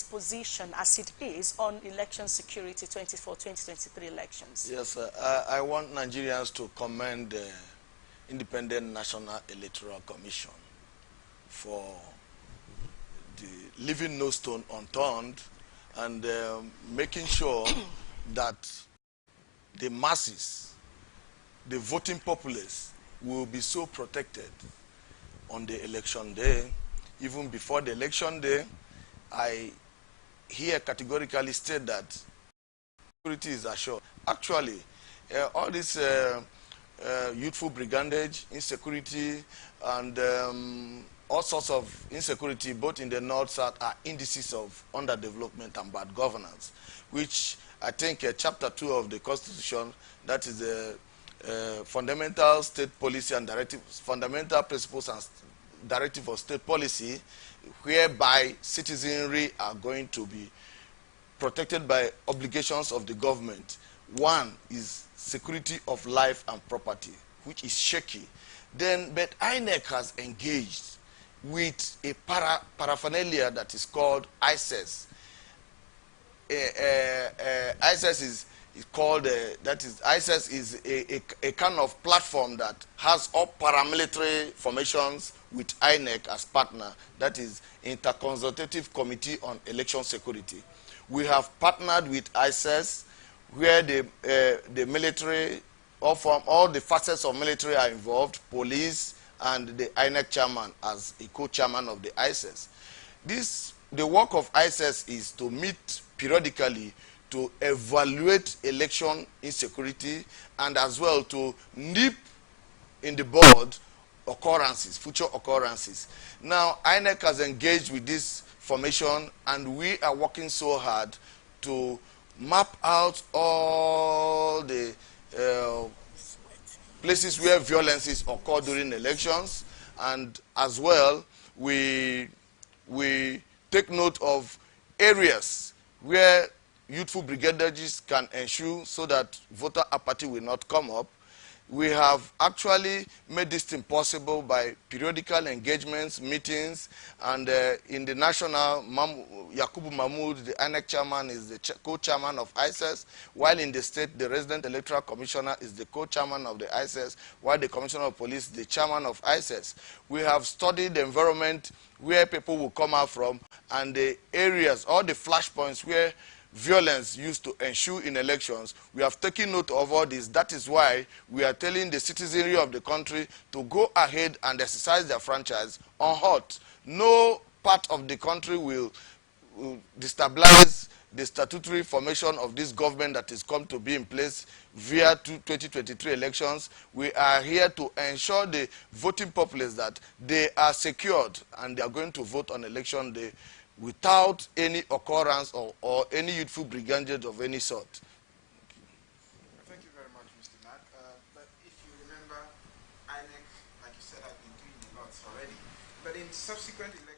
position as it is on election security 2023 elections? Yes, I want Nigerians to commend the Independent National Electoral Commission for the leaving no stone unturned and making sure that the masses, the voting populace, will be so protected on the election day. Even before the election day, I here categorically state that security is assured. Actually, all this youthful brigandage, insecurity, and all sorts of insecurity, both in the north, south, are indices of underdevelopment and bad governance, which I think Chapter 2 of the Constitution, that is the fundamental state policy and directive, fundamental principles and directive of state policy, whereby citizenry are going to be protected by obligations of the government. One is security of life and property, which is shaky. But INEC has engaged with a paraphernalia that is called ISIS. ISIS is called, ISIS is a kind of platform that has all paramilitary formations with INEC as partner, that is Interconsultative Committee on Election Security. We have partnered with ISIS, where the military, or from all the facets of military are involved, police, and the INEC chairman as a co-chairman of the ISIS. The work of ISIS is to meet periodically to evaluate election insecurity and as well to nip in the bud occurrences, future occurrences. Now, INEC has engaged with this formation and we are working so hard to map out all the places where violences occur during elections, and as well we take note of areas where youthful brigadages can ensure so that voter apathy will not come up. We have actually made this thing possible by periodical engagements, meetings, and in the national, Yakubu Mahmoud, the INEC chairman, is the co-chairman of ISIS, while in the state, the resident electoral commissioner is the co-chairman of the ISIS, while the commissioner of police, the chairman of ISIS. We have studied the environment where people will come out from and the areas, all the flashpoints where violence used to ensue in elections. We have taken note of all this. That is why we are telling the citizenry of the country to go ahead and exercise their franchise unhurt. No part of the country will destabilize the statutory formation of this government that is come to be in place via 2023 elections. We are here to ensure the voting populace that they are secured and they are going to vote on election day without any occurrence or any youthful brigandage of any sort. Thank you very much, Mr. Mack. But if you remember, INEC, like you said, has been doing a lot already. But in subsequent elections,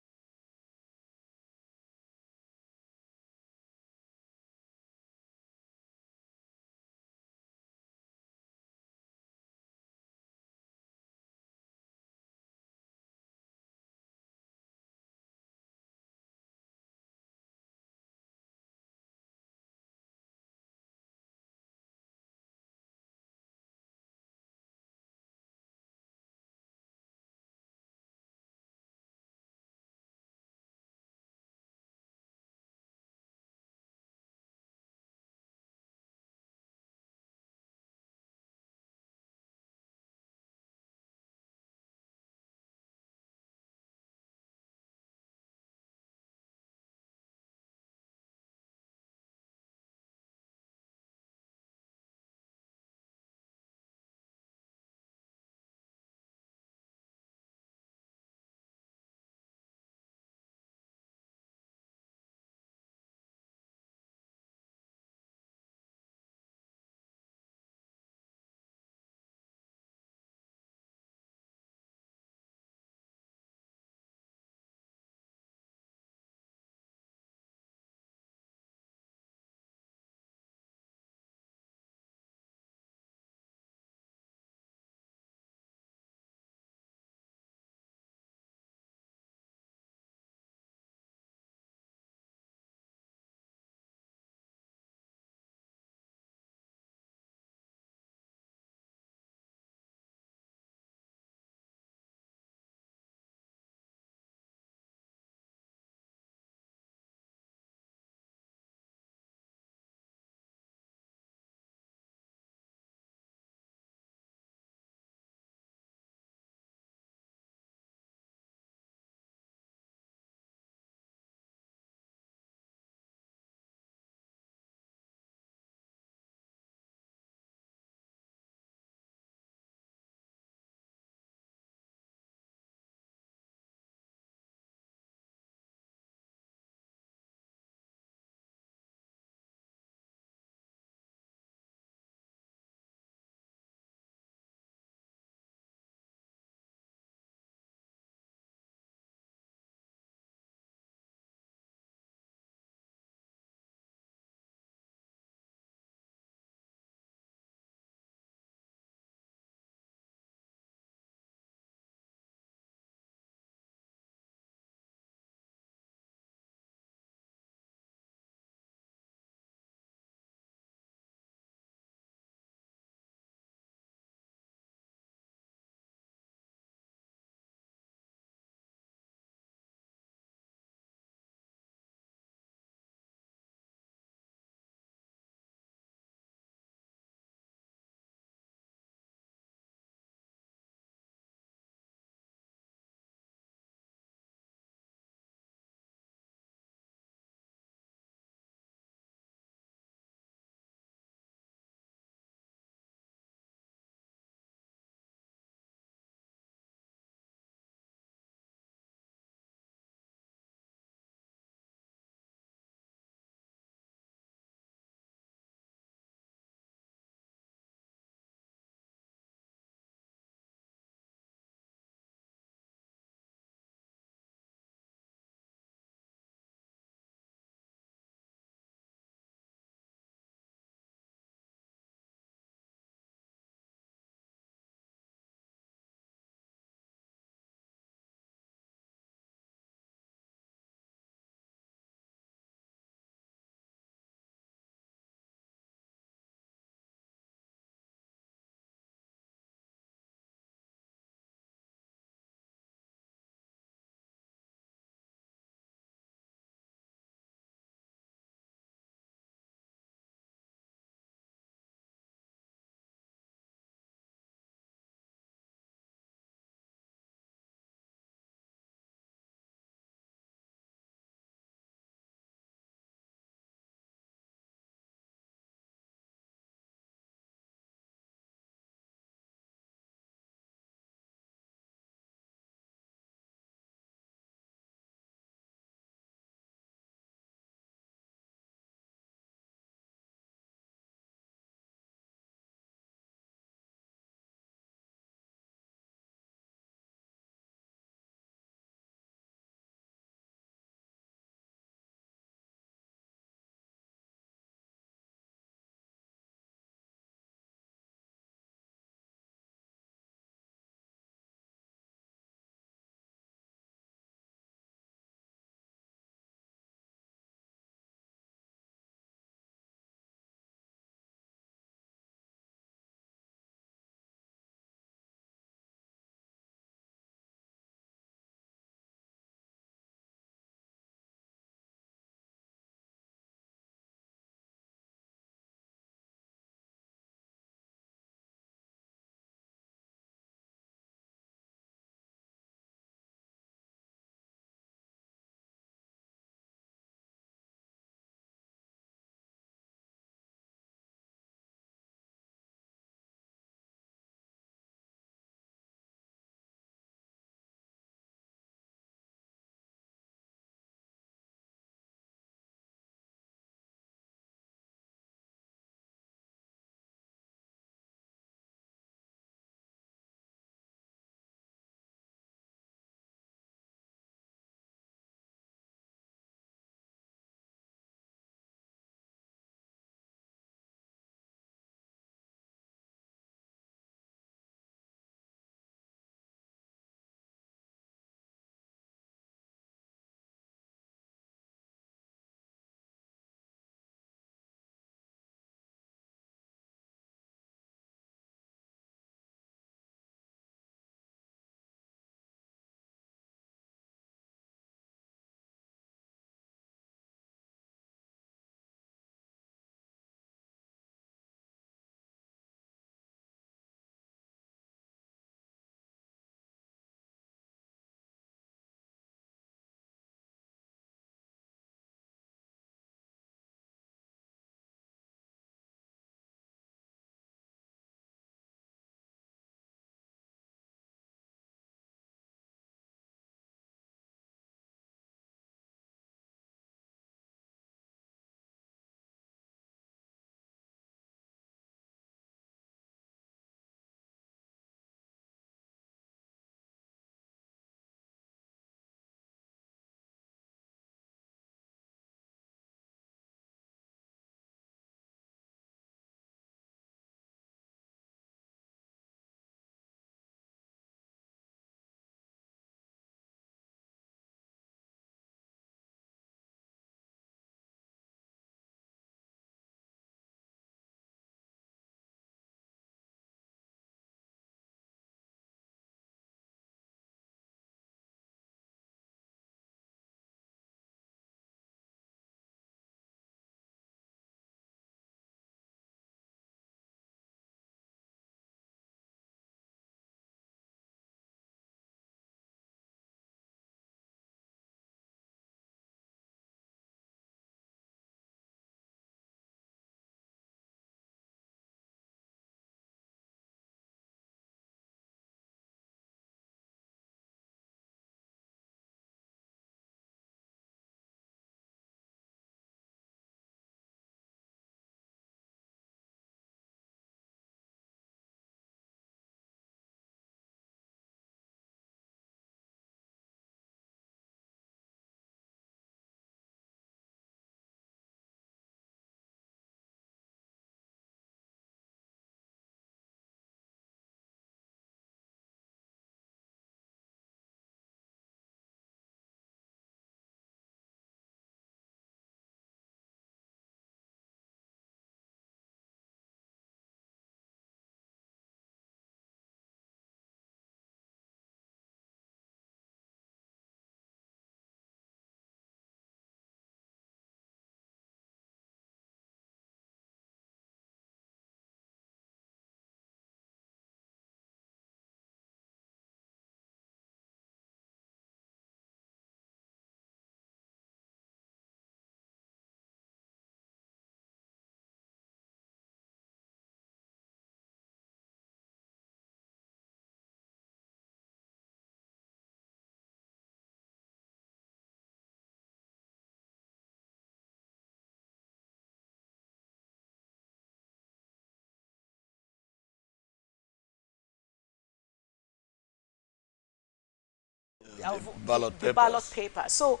ballot the ballot papers. paper. So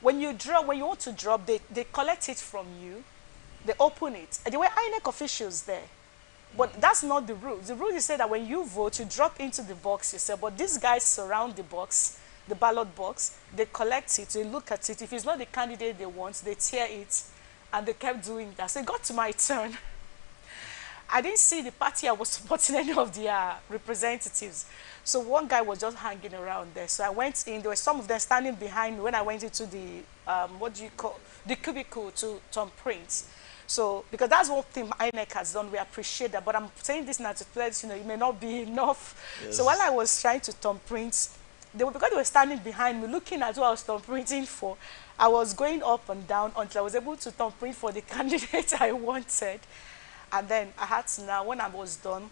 when you want to drop, they collect it from you, they open it, and there were INEC officials there. But that's not the rule. The rule is say that when you vote, you drop into the box yourself. But these guys surround the box, the ballot box. They collect it. They look at it. If it's not the candidate they want, they tear it, and they kept doing that. So it got to my turn. I didn't see the party I was supporting any of their representatives. So one guy was just hanging around there. So I went in. There were some of them standing behind me when I went into the what do you call the cubicle to print. So, because that's one thing INEC has done, we appreciate that. But I'm saying this now to let you know, it may not be enough. Yes. So while I was trying to thumb print, because they were standing behind me, looking at what I was thumb printing for, I was going up and down until I was able to thumb print for the candidate I wanted. And then I had to now, when I was done,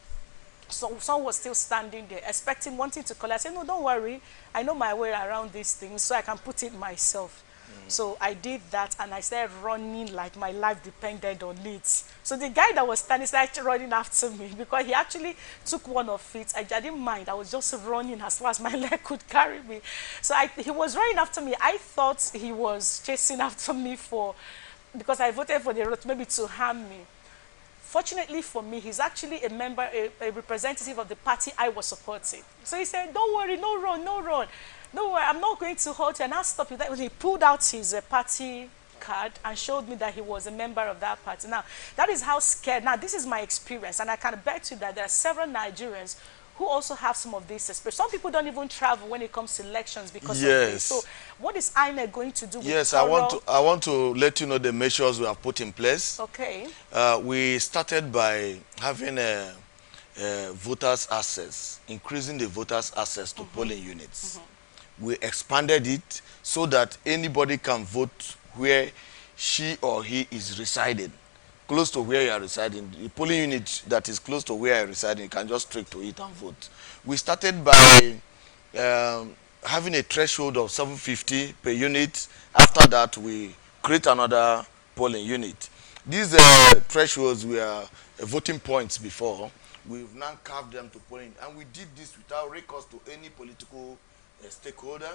so someone was still standing there, expecting, wanting to collect. I said, no, don't worry. I know my way around these things, so I can put it myself. So I did that, and I started running like my life depended on it. So the guy that was standing started running after me because he actually took one of it. I didn't mind. I was just running as far as my leg could carry me. So he was running after me. I thought he was chasing after me because I voted for the road, maybe to harm me. Fortunately for me, he's actually a member, a representative of the party I was supporting. So he said, don't worry, no run, no run. No worry, I'm not going to hold you. And I'll stop you. When he pulled out his party card and showed me that he was a member of that party. Now, that is how scared. Now, this is my experience. And I can bet you that there are several Nigerians who also have some of this experience. Some people don't even travel when it comes to elections because of this. So what is INEC going to do with Yes, I want to let you know the measures we have put in place. Okay. We started by having voters' access, increasing the voters' access to polling units. We expanded it so that anybody can vote where she or he is residing, close to where you are residing. The polling unit that is close to where you are residing, you can just trek to it and vote. We started by having a threshold of 750 per unit. After that, we create another polling unit. These thresholds were voting points before. We've now carved them to polling, and we did this without recourse to any political stakeholder.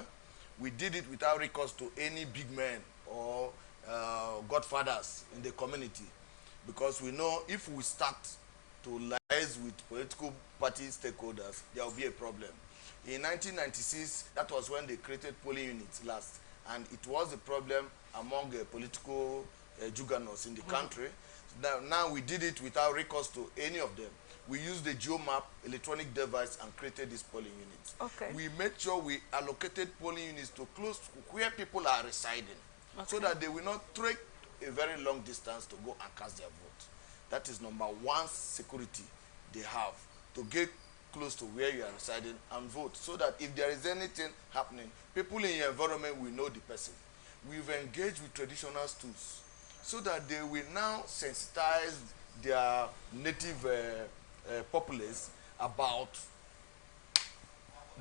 We did it without recourse to any big men or godfathers in the community, because we know if we start to liaise with political party stakeholders, there will be a problem. In 1996, that was when they created polling units last, and it was a problem among political juggernauts in the country. Now we did it without recourse to any of them. We used the GeoMap electronic device and created these polling units. Okay. We made sure we allocated polling units to close to where people are residing, so that they will not trek a very long distance to go and cast their vote. That is number one security they have, to get close to where you are residing and vote, so that if there is anything happening, people in your environment will know the person. We've engaged with traditional stools so that they will now sensitize their native populace about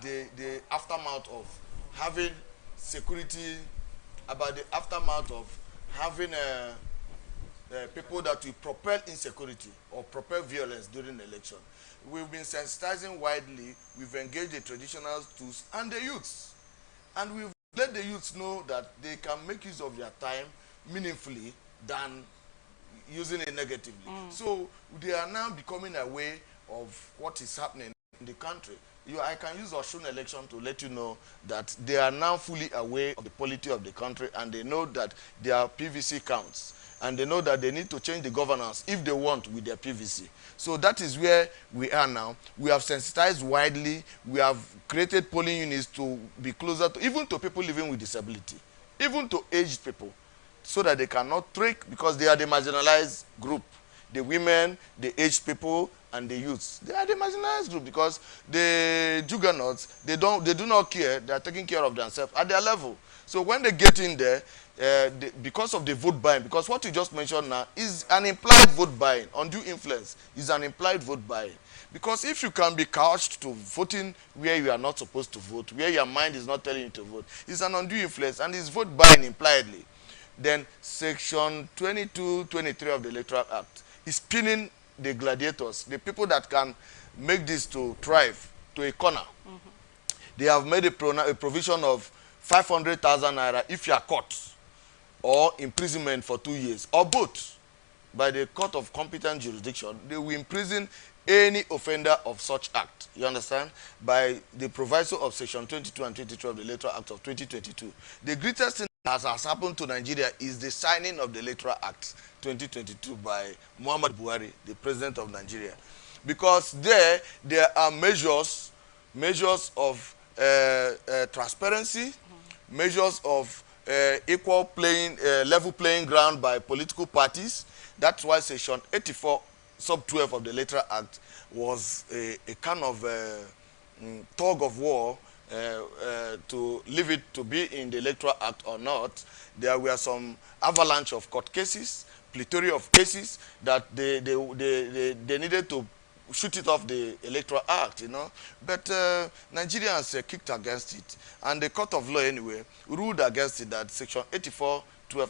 the aftermath of having security, about the aftermath of having people that will propel insecurity or propel violence during the election. We've been sensitizing widely. We've engaged the traditional stools and the youths. And we've let the youths know that they can make use of their time meaningfully than using it negatively. So they are now becoming aware of what is happening in the country. I can use Osun election to let you know that they are now fully aware of the polity of the country, and they know that their PVC counts, and they know that they need to change the governance if they want with their PVC. So that is where we are now. We have sensitized widely. We have created polling units to be closer to, even to people living with disability, even to aged people, so that they cannot trek, because they are the marginalized group. The women, the aged people, and the youths. They are the marginalized group, because the juggernauts, they do not care. They are taking care of themselves at their level. So when they get in there, because of the vote buying, because what you just mentioned now is an implied vote buying. Undue influence is an implied vote buying. Because if you can be couched to voting where you are not supposed to vote, where your mind is not telling you to vote, it's an undue influence, and it's vote buying impliedly. Then Section 22, 23 of the Electoral Act is pinning the gladiators, the people that can make this to thrive, to a corner. they have made a provision of 500,000 naira if you are caught, or imprisonment for 2 years, or both, by the court of competent jurisdiction. They will imprison any offender of such act. You understand? By the proviso of section 22 and 23 of the Electoral Act of 2022. The greatest thing that has happened to Nigeria is the signing of the Electoral Act 2022 by Muhammad Buhari, the president of Nigeria. Because there are measures of transparency, measures of level playing ground by political parties. That's why section 84 sub 12 of the Electoral Act was a kind of tug of war to leave it to be in the Electoral Act or not. There were some avalanche of court cases, plethora of cases that they needed to shoot it off the Electoral Act, you know. But Nigerians kicked against it. And the court of law, anyway, ruled against it, that section 84(12)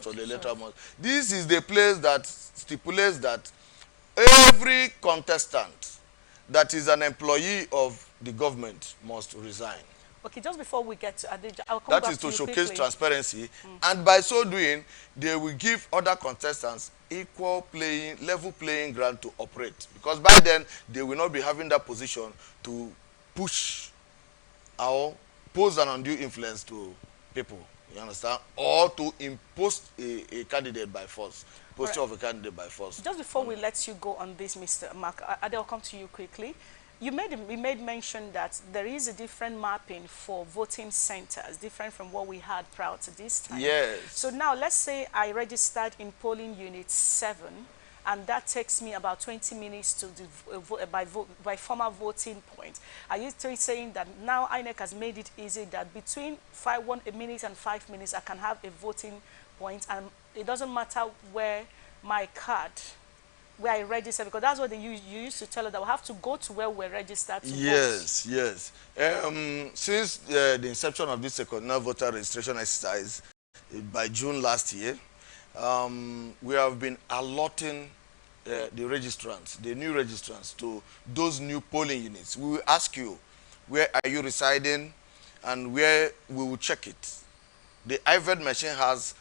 of the Electoral Act. This is the place that stipulates that every contestant that is an employee of the government must resign. Okay, just before we get to Adija, I'll come back That is to showcase quickly. transparency, and by so doing, they will give other contestants level playing ground to operate. Because by then, they will not be having that position to push or pose an undue influence to people. You understand? Or to impose a candidate by force. Posture of a candidate by force. Just before we let you go on this, Mr. Mark, I'll come to you quickly. You made mention that there is a different mapping for voting centers, different from what we had prior to this time. Yes. So now, let's say I registered in polling unit 7, and that takes me about 20 minutes to by formal voting point. Are you saying that now INEC has made it easy that between 1 minute and 5 minutes, I can have a voting point, and it doesn't matter where my card, where I register, because that's what you used to tell us, that we have to go to where we're registered to vote. Yes. Since the inception of this second voter registration exercise by June last year, we have been allotting the registrants, the new registrants, to those new polling units. We will ask you, where are you residing, and where we will check it. The IVED machine has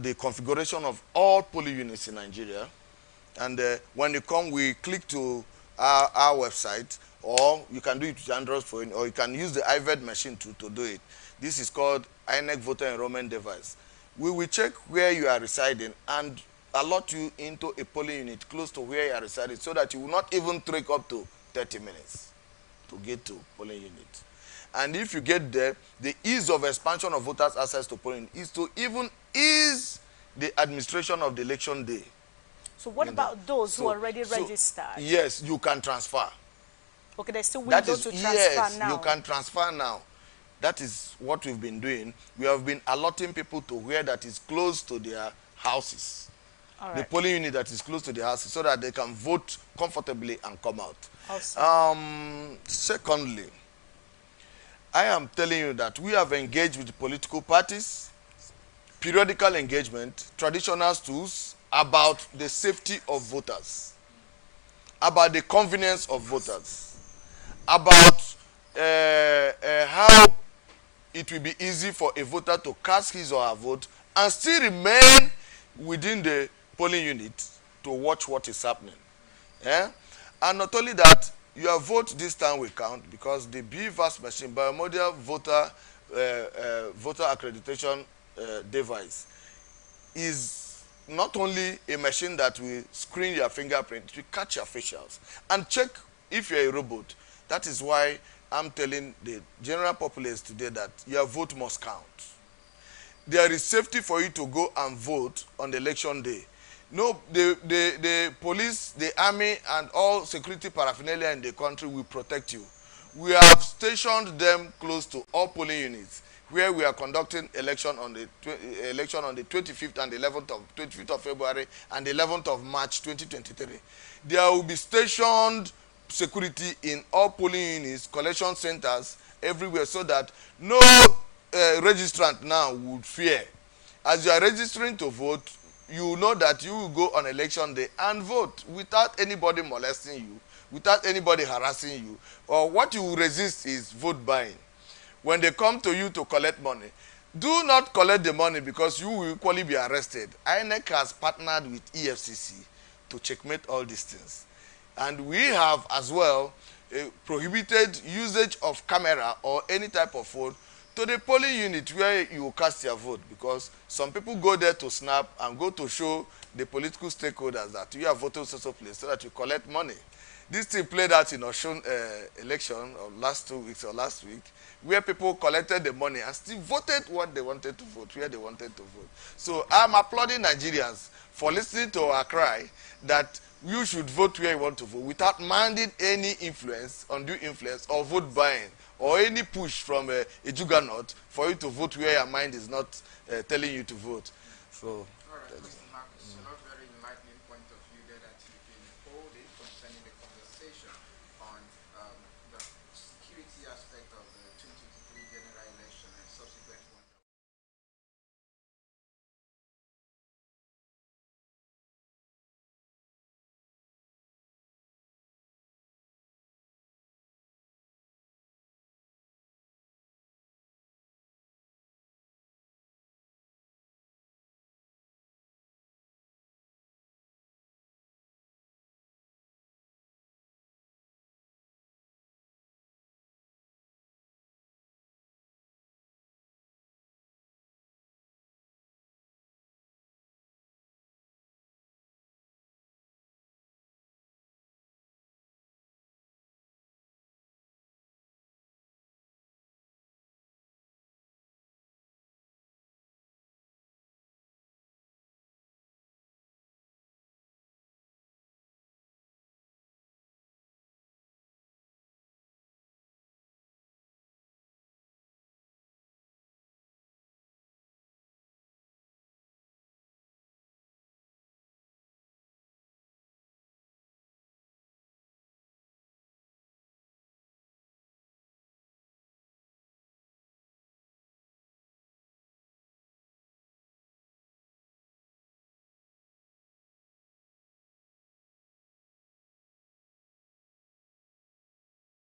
the configuration of all polling units in Nigeria. And when you come, we click to our website, or you can do it with Android phone, or you can use the IVED machine to do it. This is called INEC Voter Enrollment Device. We will check where you are residing and allot you into a polling unit close to where you are residing, so that you will not even trek up to 30 minutes to get to polling unit. And if you get there, the ease of expansion of voters' access to polling is to even ease the administration of the election day. So what about those who are already registered? Yes, you can transfer. Okay, there's still window to transfer now. You can transfer now. That is what we've been doing. We have been allotting people to where that is close to their houses. All right. The polling unit that is close to their houses, so that they can vote comfortably and come out. Awesome. Secondly, I am telling you that we have engaged with the political parties, periodical engagement, traditional tools, about the safety of voters, about the convenience of voters, about how it will be easy for a voter to cast his or her vote and still remain within the polling unit to watch what is happening. Yeah? And not only that, your vote this time will count, because the BVAS machine, biomedial voter accreditation device, is not only a machine that will screen your fingerprint, it will catch your facials and check if you're a robot. That is why I'm telling the general populace today that your vote must count. There is safety for you to go and vote on the election day. No, the police, the army, and all security paraphernalia in the country will protect you. We have stationed them close to all polling units, where we are conducting election on the 25th and 25th of February and 11th of March 2023. There will be stationed security in all polling units, collection centers, everywhere, so that no registrant now would fear. As you are registering to vote, you know that you will go on election day and vote without anybody molesting you, without anybody harassing you. Or what you will resist is vote buying. when they come to you to collect money, do not collect the money because you will equally be arrested. INEC has partnered with EFCC to checkmate all these things. And we have as well prohibited usage of camera or any type of phone to the polling unit where you cast your vote, because some people go there to snap and go to show the political stakeholders that you have voted so place so that you collect money. This thing played out in Osun election of last 2 weeks or last week, where people collected the money and still voted what they wanted to vote, where they wanted to vote. So I'm applauding Nigerians for listening to our cry that you should vote where you want to vote without minding any influence, undue influence, or vote buying, or any push from a juggernaut for you to vote where your mind is not telling you to vote. So, All right, Mr. Marcus, a not very enlightening point of view there that you've been holding concerning the conversation on the security aspect of the 2023 general election and subsequent ones.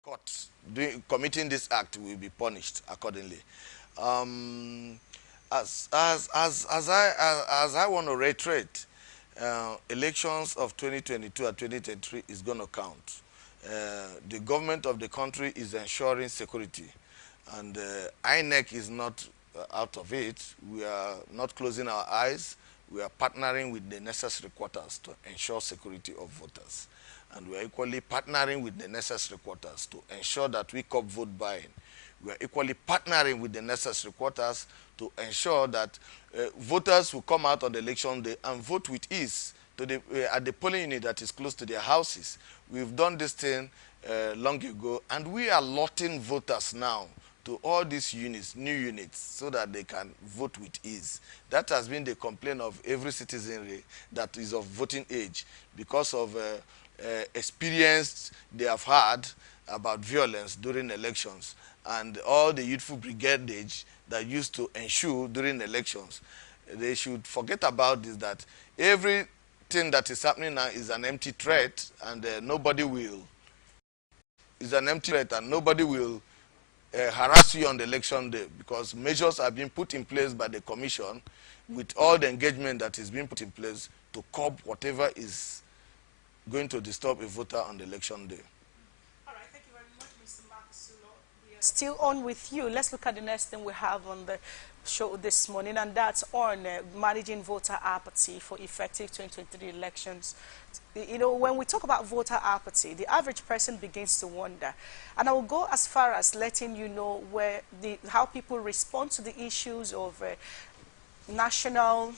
court committing this act will be punished accordingly. Um, as I want to reiterate, elections of 2022 and 2023 is going to count. The government of the country is ensuring security, and INEC is not out of it. We are not closing our eyes. We are partnering with the necessary quarters to ensure security of voters. And we are equally partnering with the necessary quarters to ensure that we curb vote buying. We are equally partnering with the necessary quarters to ensure that voters will come out on the election day and vote with ease at the polling unit that is close to their houses. We've done this thing long ago, and we are allotting voters now to all these units, new units, so that they can vote with ease. That has been the complaint of every citizenry that is of voting age, because of experience they have had about violence during elections, and all the youthful brigadage that used to ensue during elections. They should forget about this, that everything that is happening now is an empty threat, and nobody will harass you on the election day, because measures are being put in place by the commission with all the engagement that is being put in place to curb whatever is going to disturb a voter on the election day. All right, thank you very much, Mr. Makasulo. We are still on with you. Let's look at the next thing we have on the show this morning, and that's on managing voter apathy for effective 2023 elections. You know, when we talk about voter apathy, the average person begins to wonder. And I will go as far as letting you know how people respond to the issues of national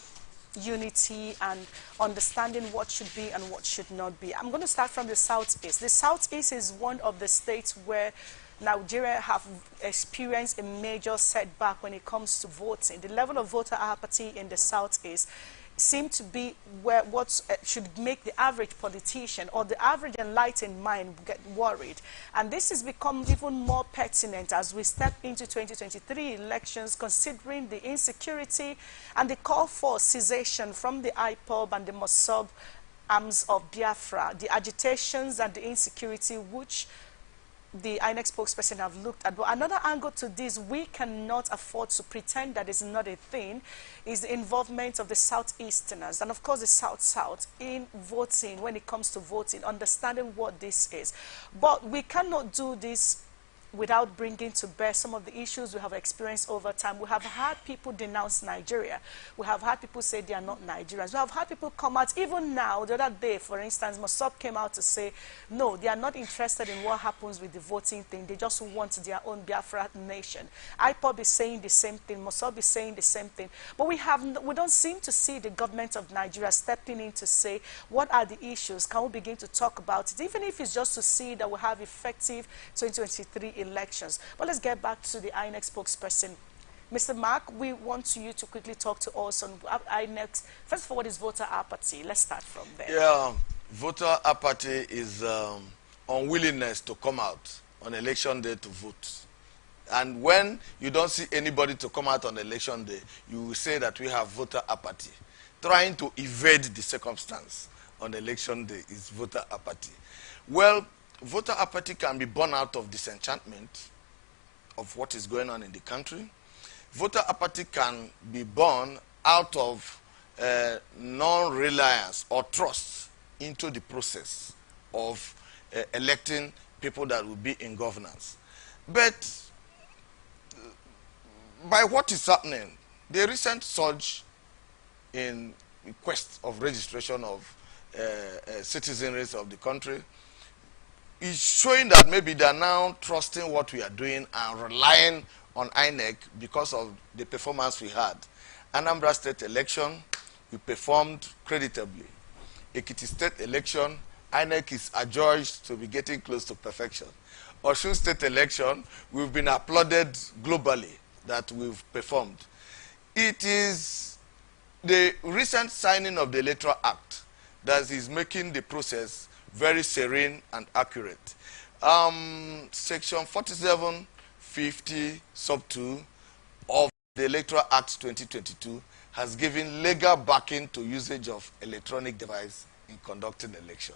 unity and understanding what should be and what should not be. I'm going to start from the Southeast. The Southeast is one of the states where Nigeria have experienced a major setback when it comes to voting. The level of voter apathy in the Southeast seem to be what should make the average politician or the average enlightened mind get worried. And this has become even more pertinent as we step into 2023 elections, considering the insecurity and the call for cessation from the IPOB and the Mossab arms of Biafra, the agitations and the insecurity which the INEC spokesperson have looked at. But another angle to this, we cannot afford to pretend that it's not a thing, is the involvement of the Southeasterners and of course the South-South in voting, when it comes to voting, understanding what this is. But we cannot do this without bringing to bear some of the issues we have experienced over time. We have had people denounce Nigeria. We have had people say they are not Nigerians. We have had people come out, even now, the other day, for instance, Mossop came out to say, no, they are not interested in what happens with the voting thing. They just want their own Biafra nation. IPOB is saying the same thing. Mossop is saying the same thing. But we don't seem to see the government of Nigeria stepping in to say, what are the issues? Can we begin to talk about it? Even if it's just to see that we have effective 2023 elections. But let's get back to the INEC spokesperson. Mr. Mark, we want you to quickly talk to us on INEC. First of all, what is voter apathy? Let's start from there. Yeah, voter apathy is unwillingness to come out on election day to vote. And when you don't see anybody to come out on election day, you will say that we have voter apathy. Trying to evade the circumstance on election day is voter apathy. Well, voter apathy can be born out of disenchantment of what is going on in the country. Voter apathy can be born out of non-reliance or trust into the process of electing people that will be in governance. But by what is happening, the recent surge in request of registration of citizenry of the country is showing that maybe they are now trusting what we are doing and relying on INEC because of the performance we had. Anambra State election, we performed creditably. Ekiti State election, INEC is adjudged to be getting close to perfection. Osun State election, we've been applauded globally that we've performed. It is the recent signing of the Electoral Act that is making the process very serene and accurate. Section 4750 sub 2 of the Electoral Act 2022 has given legal backing to usage of electronic device in conducting election.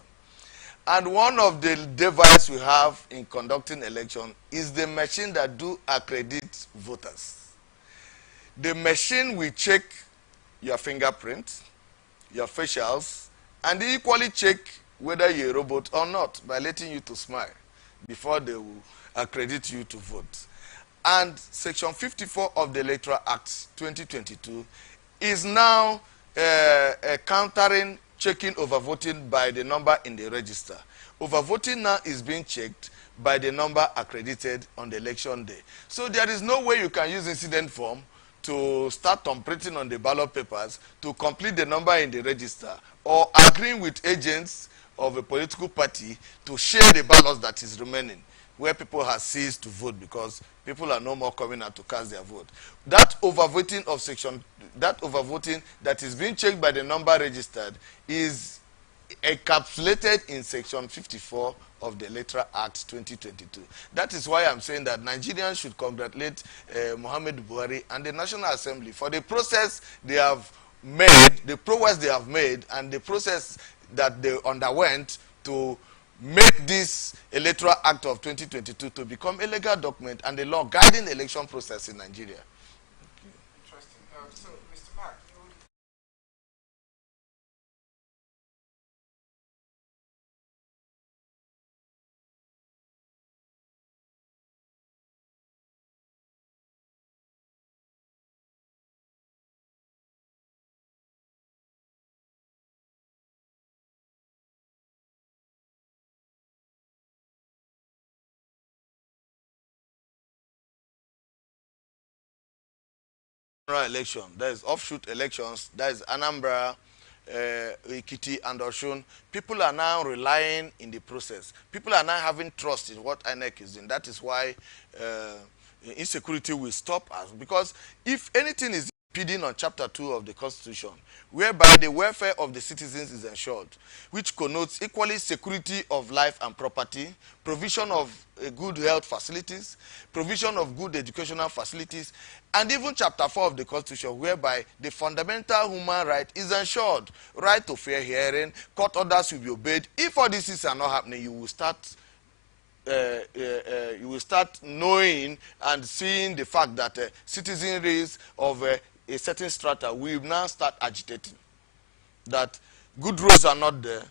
And one of the devices we have in conducting election is the machine that do accredit voters. The machine will check your fingerprint, your facials, and they equally check whether you're a robot or not by letting you to smile before they will accredit you to vote. And Section 54 of the Electoral Act 2022 is now countering checking overvoting by the number in the register. Overvoting now is being checked by the number accredited on the election day. So there is no way you can use incident form to start thumbprinting on the ballot papers to complete the number in the register or agreeing with agents of a political party to share the ballots that is remaining where people have ceased to vote because people are no more coming out to cast their vote. That overvoting of that overvoting that is being checked by the number registered is encapsulated in Section 54 of the Electoral Act 2022. That is why I'm saying that Nigerians should congratulate Muhammad Buhari and the National Assembly for the process they have made, the progress they have made, and the process that they underwent to make this Electoral Act of 2022 to become a legal document and the law guiding the election process in Nigeria. Interesting. So, Mr. Mark, you would General election, there is offshoot elections, there is Anambra, Ekiti, and Osun. People are now relying in the process. People are now having trust in what INEC is doing. That is why insecurity will stop us. Because if anything is impeding on Chapter 2 of the Constitution, whereby the welfare of the citizens is ensured, which connotes equally security of life and property, provision of good health facilities, provision of good educational facilities, and even Chapter 4 of the Constitution, whereby the fundamental human right is ensured, right to fair hearing, court orders will be obeyed. If all these things are not happening, you will start you will start knowing and seeing the fact that citizenries of a certain strata will now start agitating that good roads are not there,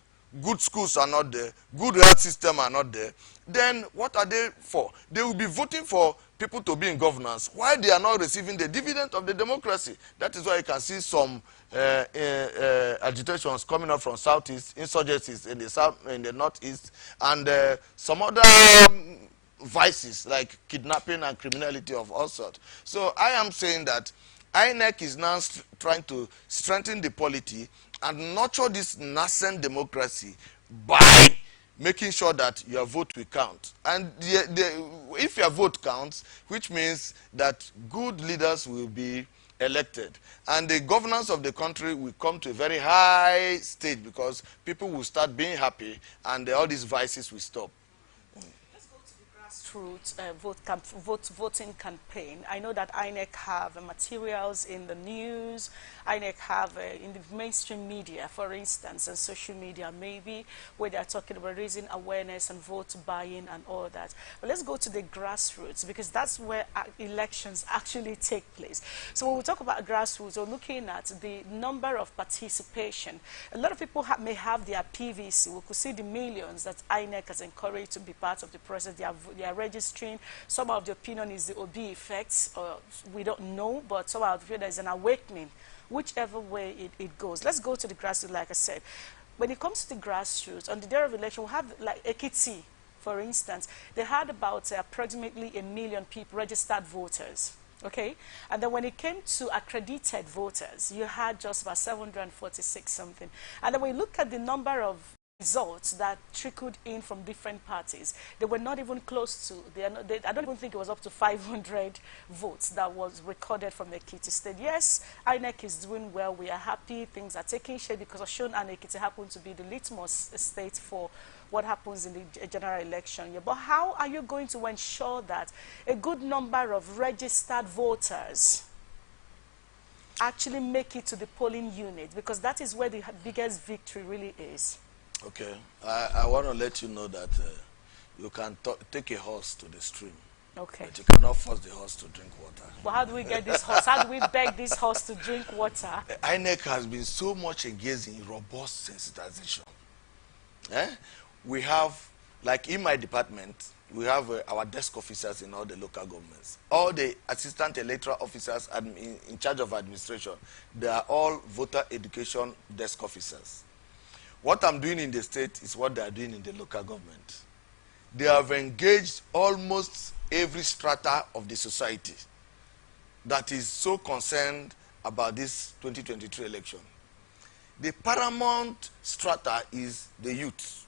good schools are not there, good health system are not there. Then what are they for? They will be voting for people to be in governance while they are not receiving the dividend of the democracy. That is why you can see some agitations coming up from southeast, insurgencies in the south, in the northeast, and some other vices like kidnapping and criminality of all sorts. So I am saying that INEC is now trying to strengthen the polity and nurture this nascent democracy by making sure that your vote will count. And if your vote counts, which means that good leaders will be elected. And the governance of the country will come to a very high stage because people will start being happy and all these vices will stop. Let's go to the grassroots voting campaign. I know that INEC have materials in the news. INEC have in the mainstream media, for instance, and social media maybe, where they are talking about raising awareness and vote buying and all that. But let's go to the grassroots because that's where elections actually take place. So when we talk about grassroots, we're looking at the number of participation. A lot of people may have their PVC. We could see the millions that INEC has encouraged to be part of the process. They are registering. Some of the opinion is the OB effects. We don't know, but some of the feel there's an awakening. Whichever way it goes. Let's go to the grassroots, like I said. When it comes to the grassroots, on the day of election, we have like Ekiti, for instance. They had about approximately 1 million people, registered voters, okay? And then when it came to accredited voters, you had just about 746 something. And then when you look at the number of results that trickled in from different parties, they were not even close to, I don't even think it was up to 500 votes that was recorded from the Ekiti state. Yes, INEC is doing well, we are happy, things are taking shape because Osun and Ekiti happen to be the litmus state for what happens in the general election. Yeah, but how are you going to ensure that a good number of registered voters actually make it to the polling unit? Because that is where the biggest victory really is. Okay, I want to let you know that you can take a horse to the stream. Okay. But you cannot force the horse to drink water. But how do we get this horse? How do we beg this horse to drink water? INEC has been so much engaged in robust sensitization. We have, like in my department, we have our desk officers in all the local governments. All the assistant electoral officers in charge of administration, they are all voter education desk officers. What I'm doing in the state is what they are doing in the local government. They have engaged almost every strata of the society that is so concerned about this 2023 election. The paramount strata is the youth.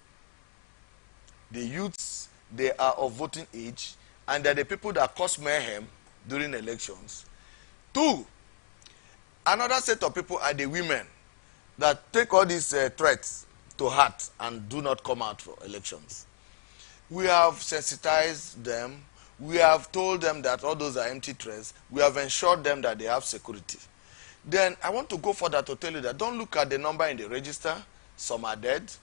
The youths, they are of voting age, and they're the people that cause mayhem during elections. Two, another set of people are the women that take all these threats to heart and do not come out for elections. We have sensitized them. We have told them that all those are empty threats. We have ensured them that they have security. Then I want to go further to tell you that don't look at the number in the register. Some are dead. Okay.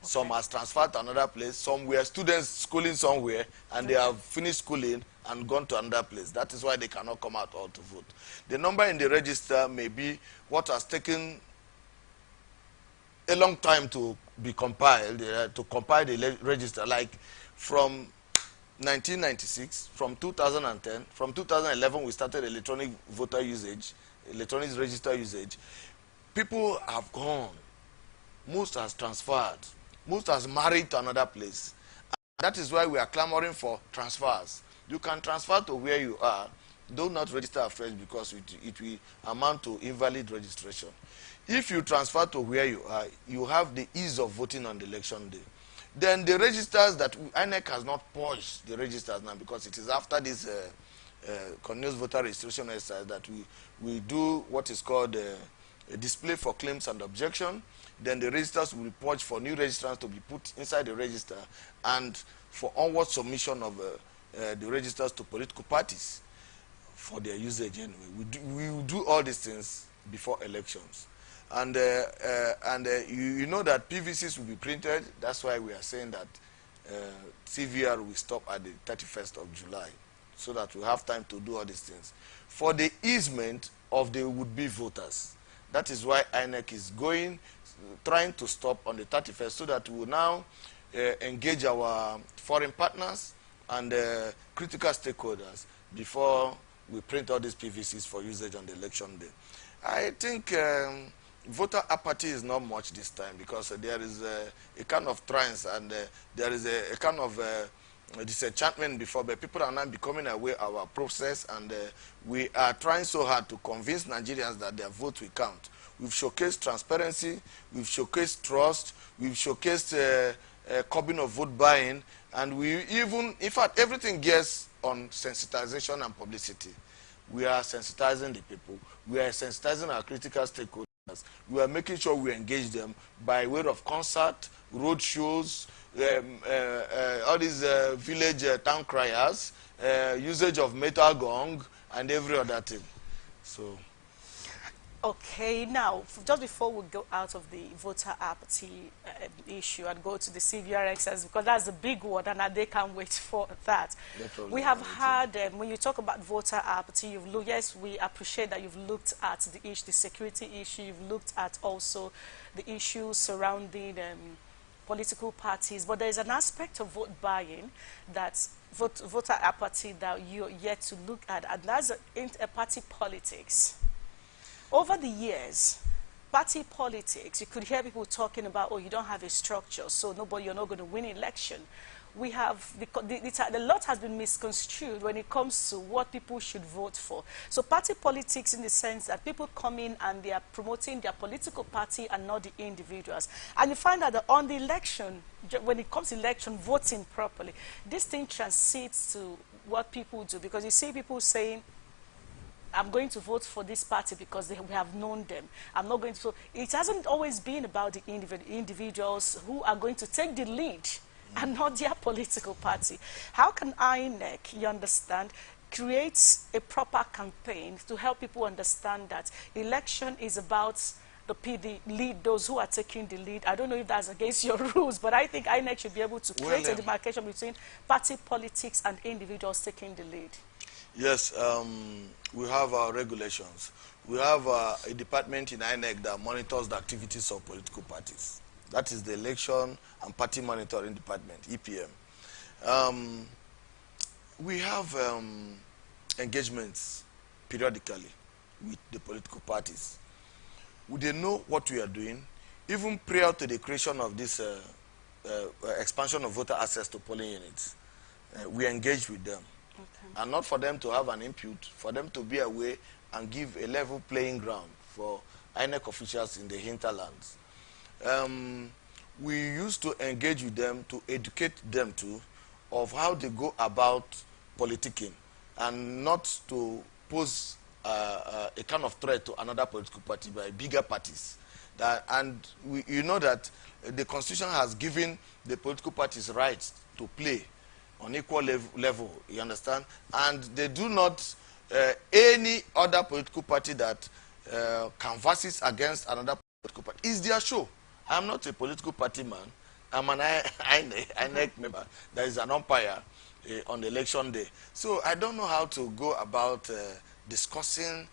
Some has transferred to another place. Some were students schooling somewhere and they have finished schooling and gone to another place. That is why they cannot come out all to vote. The number in the register may be what has taken a long time to be compiled, to compile the register, like from 1996, from 2010, from 2011 we started electronic voter usage, electronic register usage. People have gone, most has transferred, most has married to another place. And that is why we are clamoring for transfers. You can transfer to where you are, do not register afresh because it will amount to invalid registration. If you transfer to where you are, you have the ease of voting on the election day. Then the registers that INEC has not purged the registers now because it is after this continuous voter registration exercise that we do what is called a display for claims and objection. Then the registers will be purged for new registrants to be put inside the register and for onward submission of the registers to political parties for their usage anyway. We will do all these things before elections. And you know that PVCs will be printed. That's why we are saying that CVR will stop at the 31st of July so that we have time to do all these things. For the easement of the would-be voters, that is why INEC is trying to stop on the 31st so that we will now engage our foreign partners and critical stakeholders before we print all these PVCs for usage on the election day. I think voter apathy is not much this time because there is a kind of trance and there is a kind of disenchantment before, but people are now becoming aware of our process, and we are trying so hard to convince Nigerians that their vote will count. We've showcased transparency, we've showcased trust, we've showcased curbing of vote buying, and we even, in fact, everything gets on sensitization and publicity. We are sensitizing the people. We are sensitizing our critical stakeholders. We are making sure we engage them by way of concert, road shows, all these village town criers, usage of metal gong, and every other thing. So. Okay, now, just before we go out of the voter apathy issue and go to the CVRXs, because that's a big one and they can't wait for that. We have had, when you talk about voter apathy, yes, we appreciate that you've looked at the security issue, you've looked at also the issues surrounding political parties, but there's an aspect of vote buying, that's voter apathy, that you're yet to look at, and that's party politics. Over the years, party politics, you could hear people talking about, oh, you don't have a structure, so you're not going to win election. We have, the lot has been misconstrued when it comes to what people should vote for. So party politics, in the sense that people come in and they are promoting their political party and not the individuals. And you find out that on the election, when it comes to election, voting properly, this thing transits to what people do, because you see people saying, I'm going to vote for this party because we have known them. I'm not going to. So it hasn't always been about the individuals who are going to take the lead and not their political party. How can INEC, you understand, create a proper campaign to help people understand that election is about the lead, those who are taking the lead? I don't know if that's against your rules, but I think INEC should be able to create a demarcation between party politics and individuals taking the lead. Yes, we have our regulations. We have a department in INEC that monitors the activities of political parties. That is the Election and Party Monitoring Department, EPM. We have engagements periodically with the political parties. They know what we are doing. Even prior to the creation of this expansion of voter access to polling units, we engage with them. Okay. And not for them to have an input, for them to be aware and give a level playing ground for INEC officials in the hinterlands. We used to engage with them to educate them too of how they go about politicking, and not to pose a kind of threat to another political party by bigger parties. You know that the Constitution has given the political parties rights to play on equal level, you understand? And they do not, any other political party that canvasses against another political party, it's their show. I'm not a political party man. I'm an INEC member. There is an umpire on the election day. So I don't know how to go about discussing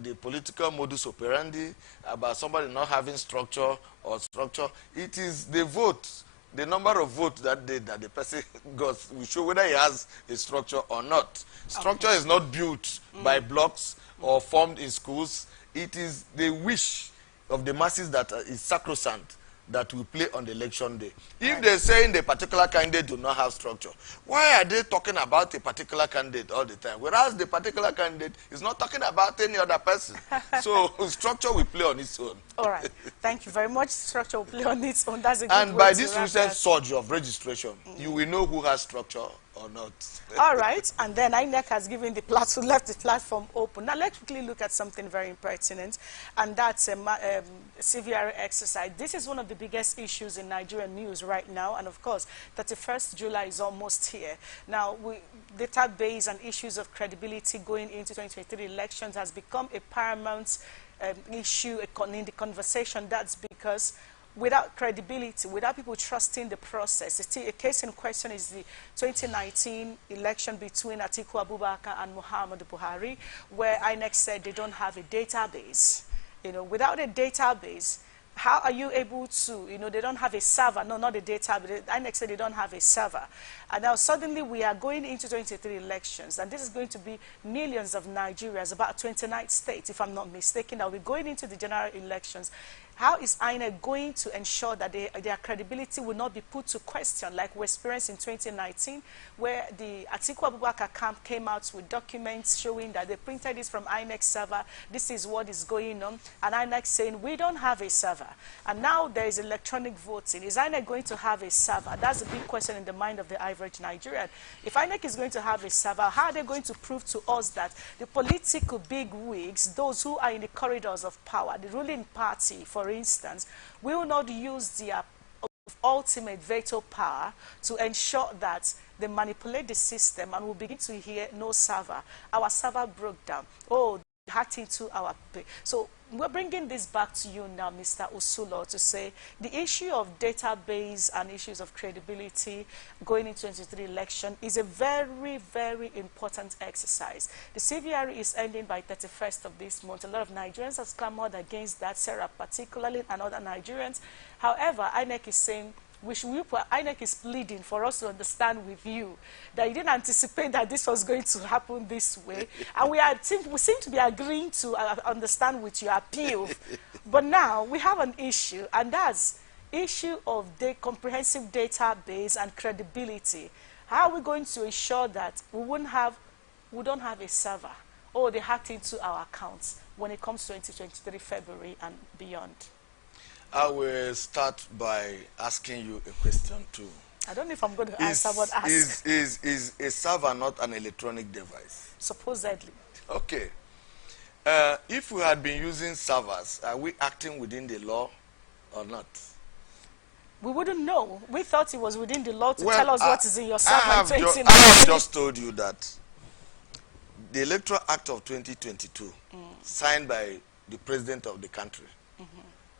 the political modus operandi, about somebody not having structure or structure. It is the vote, the number of votes that the person got will show whether he has a structure or not. Structure is not built by blocks or formed in schools. It is the wish of the masses that is sacrosanct that we play on the election day. If they're saying the particular candidate do not have structure, why are they talking about a particular candidate all the time? Whereas the particular candidate is not talking about any other person. So structure will play on its own. All right. Thank you very much. Structure will play on its own. That's a good And way by to this wrap recent that. surge of registration, you will know who has structure or not. All right, and then INEC has given the platform, left the platform open. Now let's quickly look at something very pertinent, and that's CVR exercise. This is one of the biggest issues in Nigerian news right now, and of course, 31st July is almost here. Now, database and issues of credibility going into 2023 elections has become a paramount issue in the conversation. That's because without credibility, without people trusting the process. A case in question is the 2019 election between Atiku Abubakar and Muhammadu Buhari, where INEC said they don't have a database. You know, without a database, how are you able to, you know, they don't have a server, no, not a database. INEC said they don't have a server. And now suddenly we are going into 23 elections, and this is going to be millions of Nigerians, about 29 states, if I'm not mistaken, that will be going into the general elections. How is INEC going to ensure that their credibility will not be put to question, like we experienced in 2019, where the Atiku Abubakar camp came out with documents showing that they printed this from INEC server, this is what is going on, and INEC saying, we don't have a server. And now there is electronic voting. Is INEC going to have a server? That's a big question in the mind of the average Nigerian. If INEC is going to have a server, how are they going to prove to us that the political bigwigs, those who are in the corridors of power, the ruling party, for instance, will not use their ultimate veto power to ensure that they manipulate the system, and we'll begin to hear no server. Our server broke down. Oh, they hacked into our pay. So we're bringing this back to you now, Mr. Usulo, to say the issue of database and issues of credibility going into 23 election is a very, very important exercise. The CVR is ending by 31st of this month. A lot of Nigerians have clamored against that, Sarah particularly, and other Nigerians. However, INEC is saying, INEC is pleading for us to understand with you that you didn't anticipate that this was going to happen this way. And we seem to be agreeing to understand with your appeal. But now we have an issue, and that's issue of the comprehensive database and credibility. How are we going to ensure that we don't have a server, or they hacked into our accounts when it comes to 2023 February and beyond? I will start by asking you a question too. I don't know if I'm going to answer what ask. Is a server not an electronic device? Supposedly. Okay. If we had been using servers, are we acting within the law or not? We wouldn't know. We thought it was within the law to tell us what is in your server. I have just told you that the Electoral Act of 2022, signed by the President of the country,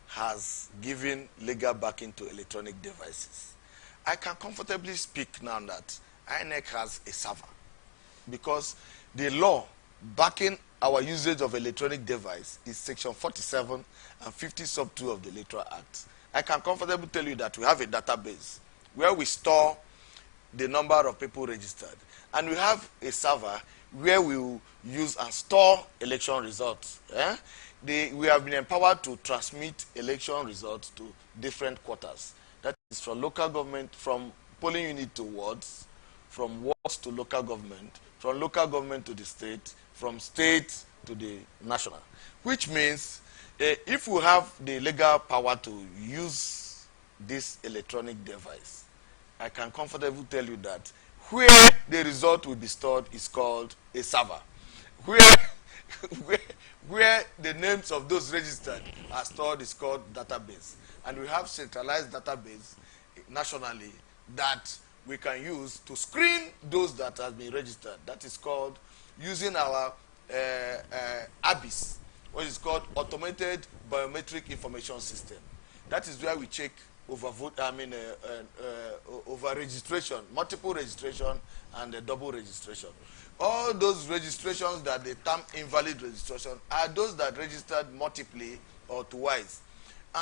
has given legal backing to electronic devices. I can comfortably speak now that INEC has a server, because the law backing our usage of electronic device is section 47 and 50 sub 2 of the Electoral Act. I can comfortably tell you that we have a database where we store the number of people registered, and we have a server where we will use and store election results. We have been empowered to transmit election results to different quarters. That is from local government, from polling unit to wards, from wards to local government, from local government to the state, from state to the national. Which means if we have the legal power to use this electronic device, I can comfortably tell you that where the result will be stored is called a server. Where the names of those registered are stored is called database. And we have centralized database nationally that we can use to screen those that have been registered. That is called using our ABIS, what is called Automated Biometric Information System. That is where we check over registration, multiple registration, and double registration. All those registrations that they term invalid registration are those that registered multiply or twice.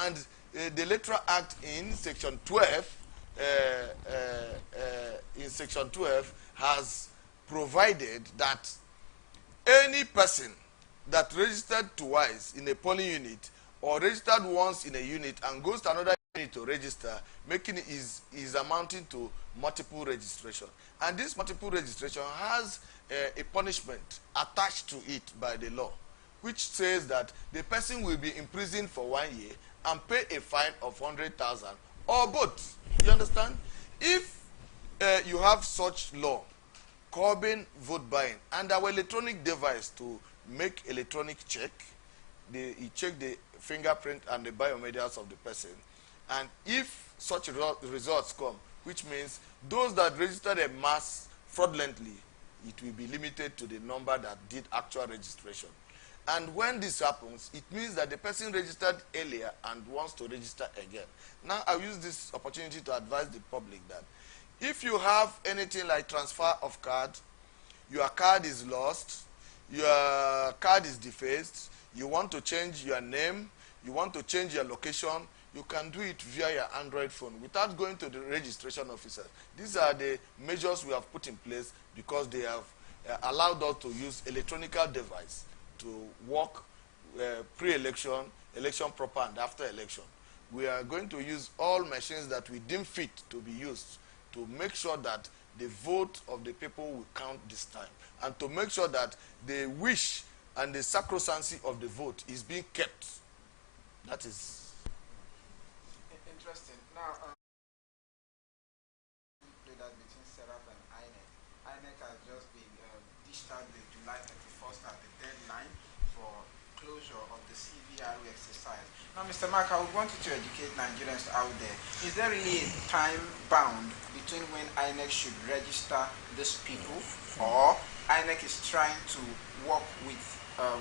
And the Electoral Act in section 12, has provided that any person that registered twice in a polling unit or registered once in a unit and goes to another unit to register, making it is amounting to multiple registration. And this multiple registration has a punishment attached to it by the law, which says that the person will be imprisoned for 1 year and pay a fine of 100,000 or both. You understand? If you have such law curbing vote buying and our electronic device to make electronic check, you check the fingerprint and the biometrics of the person, and if such results come, which means those that registered a mass fraudulently, it will be limited to the number that did actual registration. And when this happens, it means that the person registered earlier and wants to register again. Now, I'll use this opportunity to advise the public that if you have anything like transfer of card, your card is lost, your card is defaced, you want to change your name, you want to change your location, you can do it via your Android phone without going to the registration officer. These are the measures we have put in place because they have allowed us to use electronic device to work pre-election, election proper, and after election. We are going to use all machines that we deem fit to be used to make sure that the vote of the people will count this time, and to make sure that the wish and the sacrosancy of the vote is being kept. That is Interesting. Now, play that between Serap and INEC. INEC has just been dished out the July 31st as the deadline for closure of the CVRO exercise. Now, Mr. Mark, I would want you to educate Nigerians out there. Is there really a time bound between when INEC should register these people, or INEC is trying to work with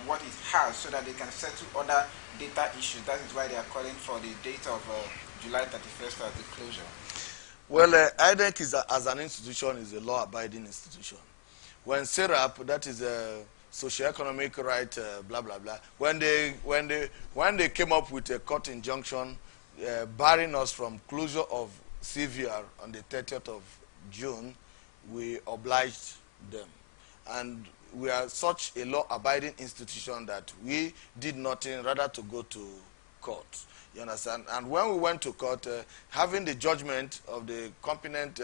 what it has so that they can settle other data issues? That is why they are calling for the date of July 31st as the closure. well, INEC is as an institution is a law-abiding institution. When SERAP, that is a socio-economic right, blah blah blah, when they came up with a court injunction barring us from closure of CVR on the 30th of June, we obliged them, and we are such a law-abiding institution that we did nothing rather to go to court. You understand? And when we went to court, having the judgment of the competent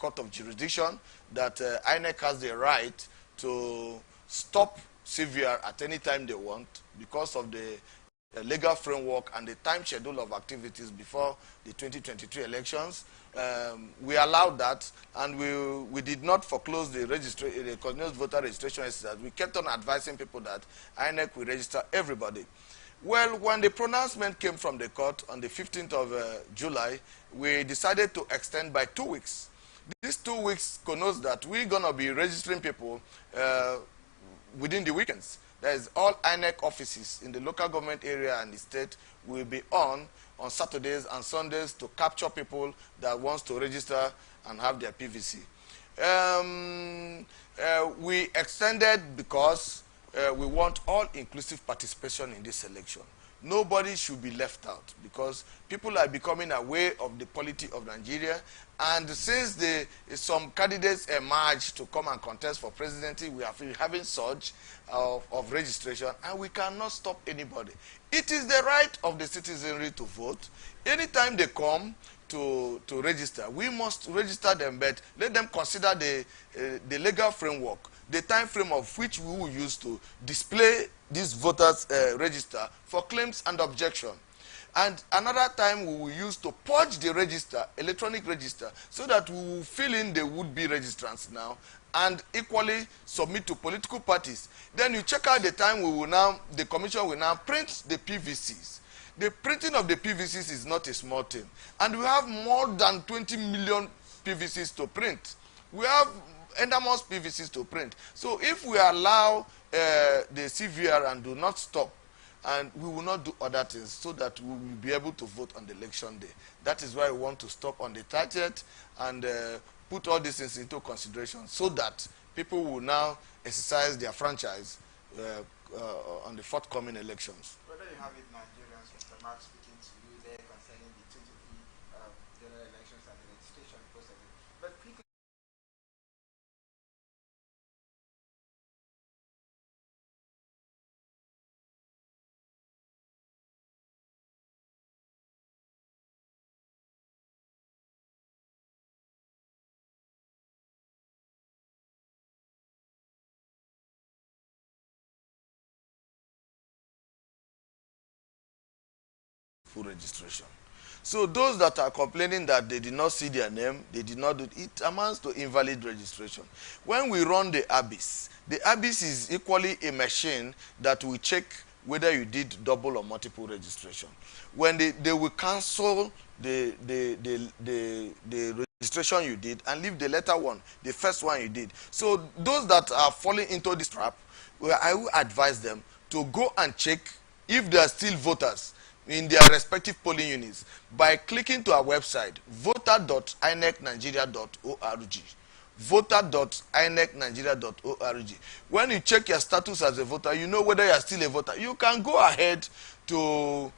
court of jurisdiction that INEC has the right to stop CVR at any time they want because of the legal framework and the time schedule of activities before the 2023 elections. We allowed that, and we did not foreclose the continuous voter registration exercise. We kept on advising people that INEC will register everybody. Well, when the pronouncement came from the court on the 15th of July, we decided to extend by 2 weeks. These 2 weeks connotes that we're going to be registering people within the weekends. That is, all INEC offices in the local government area and the state will be on Saturdays and Sundays to capture people that wants to register and have their PVC. We extended because we want all-inclusive participation in this election. Nobody should be left out because people are becoming aware of the polity of Nigeria, and since some candidates emerged to come and contest for presidency, we are having surge of registration, and we cannot stop anybody. It is the right of the citizenry to vote. Anytime they come to register, we must register them, but let them consider the legal framework, the time frame of which we will use to display these voters register for claims and objection. And another time we will use to purge the register, electronic register, so that we will fill in the would-be registrants now and equally submit to political parties. Then you check out the time the commission will now print the PVCs. The printing of the PVCs is not a small thing. And we have more than 20 million PVCs to print. We have enormous PVCs to print. So if we allow the CVR and do not stop, and we will not do other things so that we will be able to vote on the election day. That is why we want to stop on the 30th and put all these things into consideration so that people will now exercise their franchise on the forthcoming elections. Whether you have it, Nigerians, Mr. Mark speaking to you there concerning the 23 general elections and the registration process. But quickly, Full registration. So those that are complaining that they did not see their name, they did not do it, amounts to invalid registration. When we run the abyss is equally a machine that will check whether you did double or multiple registration. When they will cancel the registration you did and leave the later one, the first one you did. So those that are falling into this trap, I will advise them to go and check if there are still voters in their respective polling units by clicking to our website, voter.inecnigeria.org. voter.inecnigeria.org. When you check your status as a voter, you know whether you are still a voter. You can go ahead to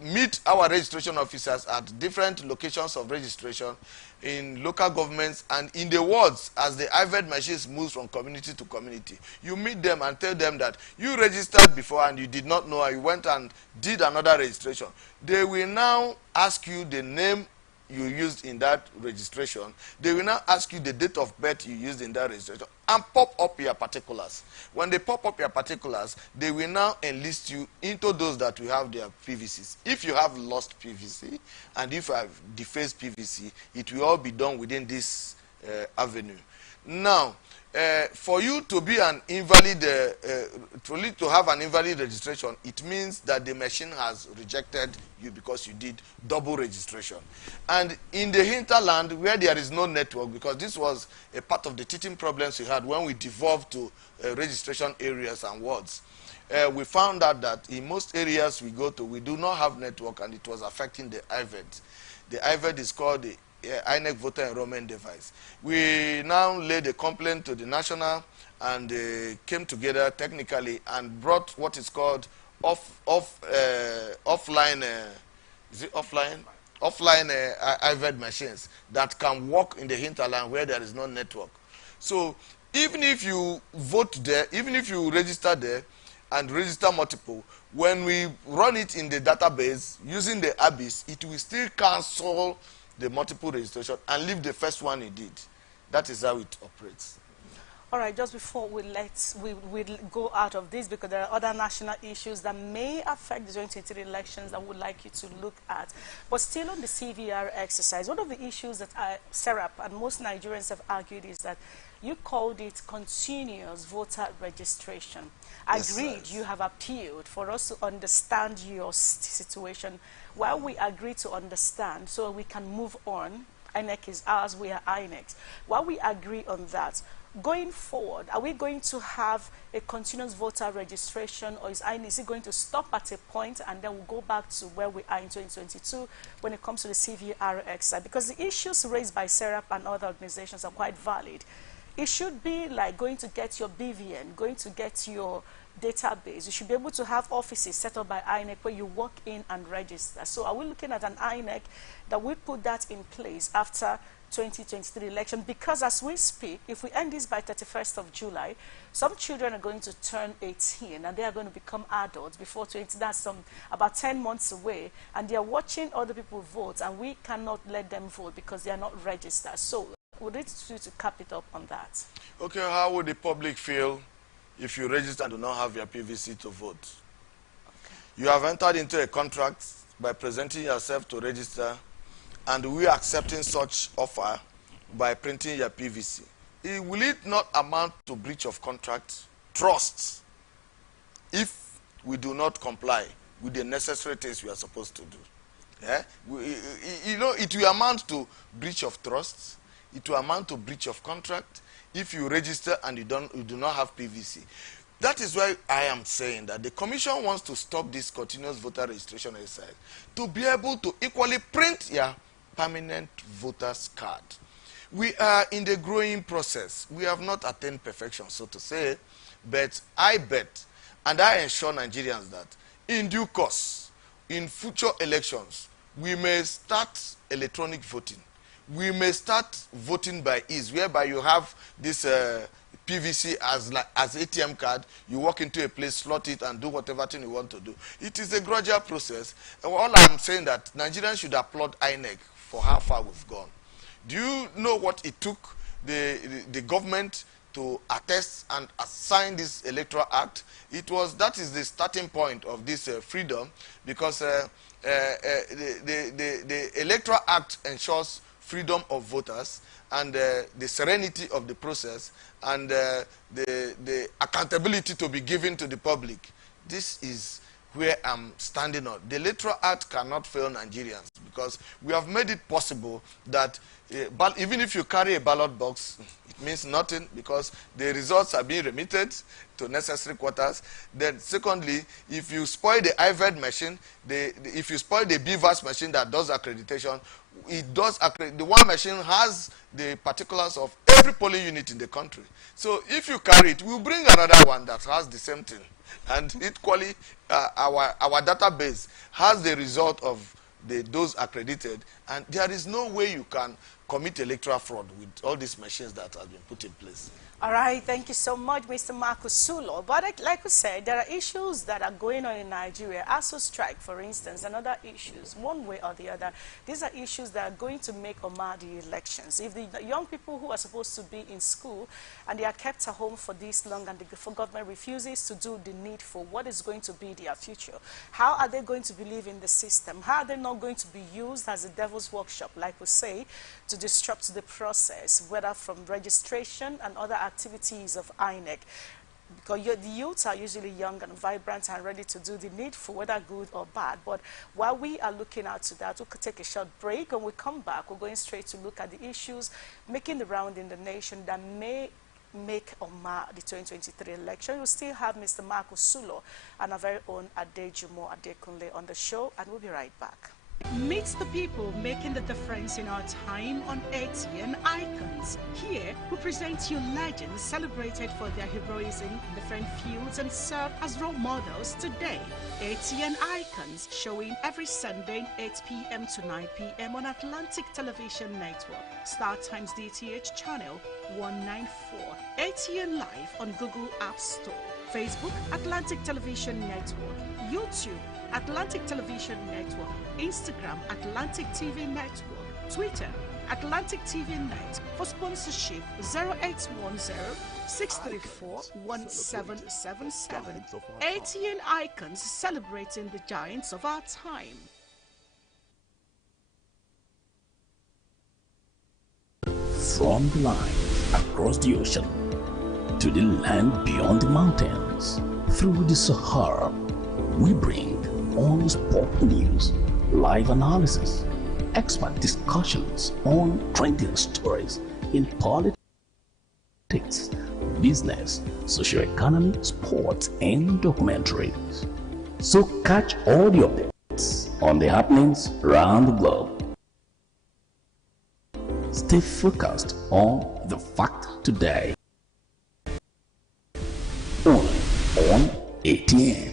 meet our registration officers at different locations of registration in local governments and in the wards as the IVED machines moves from community to community. You meet them and tell them that you registered before and you did not know, and you went and did another registration. They will now ask you the name you used in that registration. They will now ask you the date of birth you used in that registration and pop up your particulars. When they pop up your particulars, they will now enlist you into those that will have their PVCs. If you have lost PVC and if you have defaced PVC, it will all be done within this avenue. Now, for you to be an invalid, to have an invalid registration, it means that the machine has rejected you because you did double registration. And in the hinterland where there is no network, because this was a part of the teaching problems we had when we devolved to registration areas and wards, we found out that in most areas we go to, we do not have network, and it was affecting the IVED. The IVED is called the INEC voter enrollment device. We now laid a complaint to the national, and they came together technically and brought what is called offline IVED machines that can work in the hinterland where there is no network. So even if you vote there, even if you register there and register multiple, when we run it in the database using the ABIS, it will still cancel the multiple registration and leave the first one you did. That is how it operates. All right, just before we go out of this, because there are other national issues that may affect the 2023 elections that we would like you to look at. But still on the CVR exercise, one of the issues that SERAP and most Nigerians have argued is that you called it continuous voter registration. Agreed, yes, you have appealed for us to understand your situation. While we agree to understand, so we can move on, INEC is ours, we are INEC. While we agree on that, going forward, are we going to have a continuous voter registration, or is it going to stop at a point and then we'll go back to where we are in 2022 when it comes to the CVR exercise? Because the issues raised by SERAP and other organizations are quite valid. It should be like going to get your BVN, going to get your database. You should be able to have offices set up by INEC where you walk in and register. So are we looking at an INEC that will put that in place after 2023 election? Because as we speak, if we end this by 31st of July, some children are going to turn 18 and they are going to become adults before 20. That's about 10 months away, and they are watching other people vote, and we cannot let them vote because they are not registered. So we need to cap it up on that. Okay, how would the public feel if you register and do not have your PVC to vote? Okay. You have entered into a contract by presenting yourself to register, and we are accepting such offer by printing your PVC. Will it not amount to breach of contract, trust, if we do not comply with the necessary things we are supposed to do? Yeah? It will amount to breach of trust. It will amount to breach of contract if you register and you do not have PVC. That is why I am saying that the Commission wants to stop this continuous voter registration exercise to be able to equally print your permanent voter's card. We are in the growing process. We have not attained perfection, so to say, but I bet and I assure Nigerians that in due course, in future elections, we may start electronic voting. We may start voting by ease, whereby you have this PVC as ATM card. You walk into a place, slot it, and do whatever thing you want to do. It is a gradual process. And all I'm saying that Nigerians should applaud INEC for how far we've gone. Do you know what it took the government to attest and assign this Electoral Act? That is the starting point of this freedom, because the Electoral Act ensures freedom of voters and the serenity of the process and the accountability to be given to the public. This is where I'm standing on. The Electoral Act cannot fail Nigerians because we have made it possible that even if you carry a ballot box, it means nothing because the results are being remitted to necessary quarters. Then secondly, if you spoil the IVED machine, if you spoil the BVAS machine that does accreditation, the one machine has the particulars of every polling unit in the country. So if you carry it, we'll bring another one that has the same thing. And equally, our database has the result of those accredited, and there is no way you can commit electoral fraud with all these machines that have been put in place. All right, thank you so much, Mr. Marcus Sulo. But like we said, there are issues that are going on in Nigeria. ASU strike, for instance, and other issues, one way or the other. These are issues that are going to make or mar the elections. If the young people who are supposed to be in school and they are kept at home for this long and the government refuses to do the needful, what is going to be their future? How are they going to believe in the system? How are they not going to be used as a devil's workshop, like we say, to disrupt the process, whether from registration and other activities of INEC? Because the youths are usually young and vibrant and ready to do the needful, whether good or bad. But while we are looking out to that, we could take a short break. When we come back, we're going straight to look at the issues making the round in the nation that may make or mar the 2023 election. We'll still have Mr. Marcus Sulo and our very own Adejumo Adekunle on the show, and we'll be right back. Meet the people making the difference in our time on ATN Icons. Here, we present you legends celebrated for their heroism in different fields and serve as role models today. ATN Icons, showing every Sunday 8 p.m. to 9 p.m. on Atlantic Television Network, StarTimes DTH channel 194, ATN Live on Google App Store, Facebook Atlantic Television Network, YouTube Atlantic Television Network, Instagram Atlantic TV Network, Twitter Atlantic TV Net. For sponsorship 0810-634-1777. ATN Icons, celebrating the giants of our time. From the line across the ocean to the land beyond the mountains, through the Sahara, we bring on-spot news, live analysis, expert discussions on trending stories in politics, business, social economy, sports, and documentaries. So catch all the updates on the happenings around the globe. Stay focused on the fact today. Only on ATN.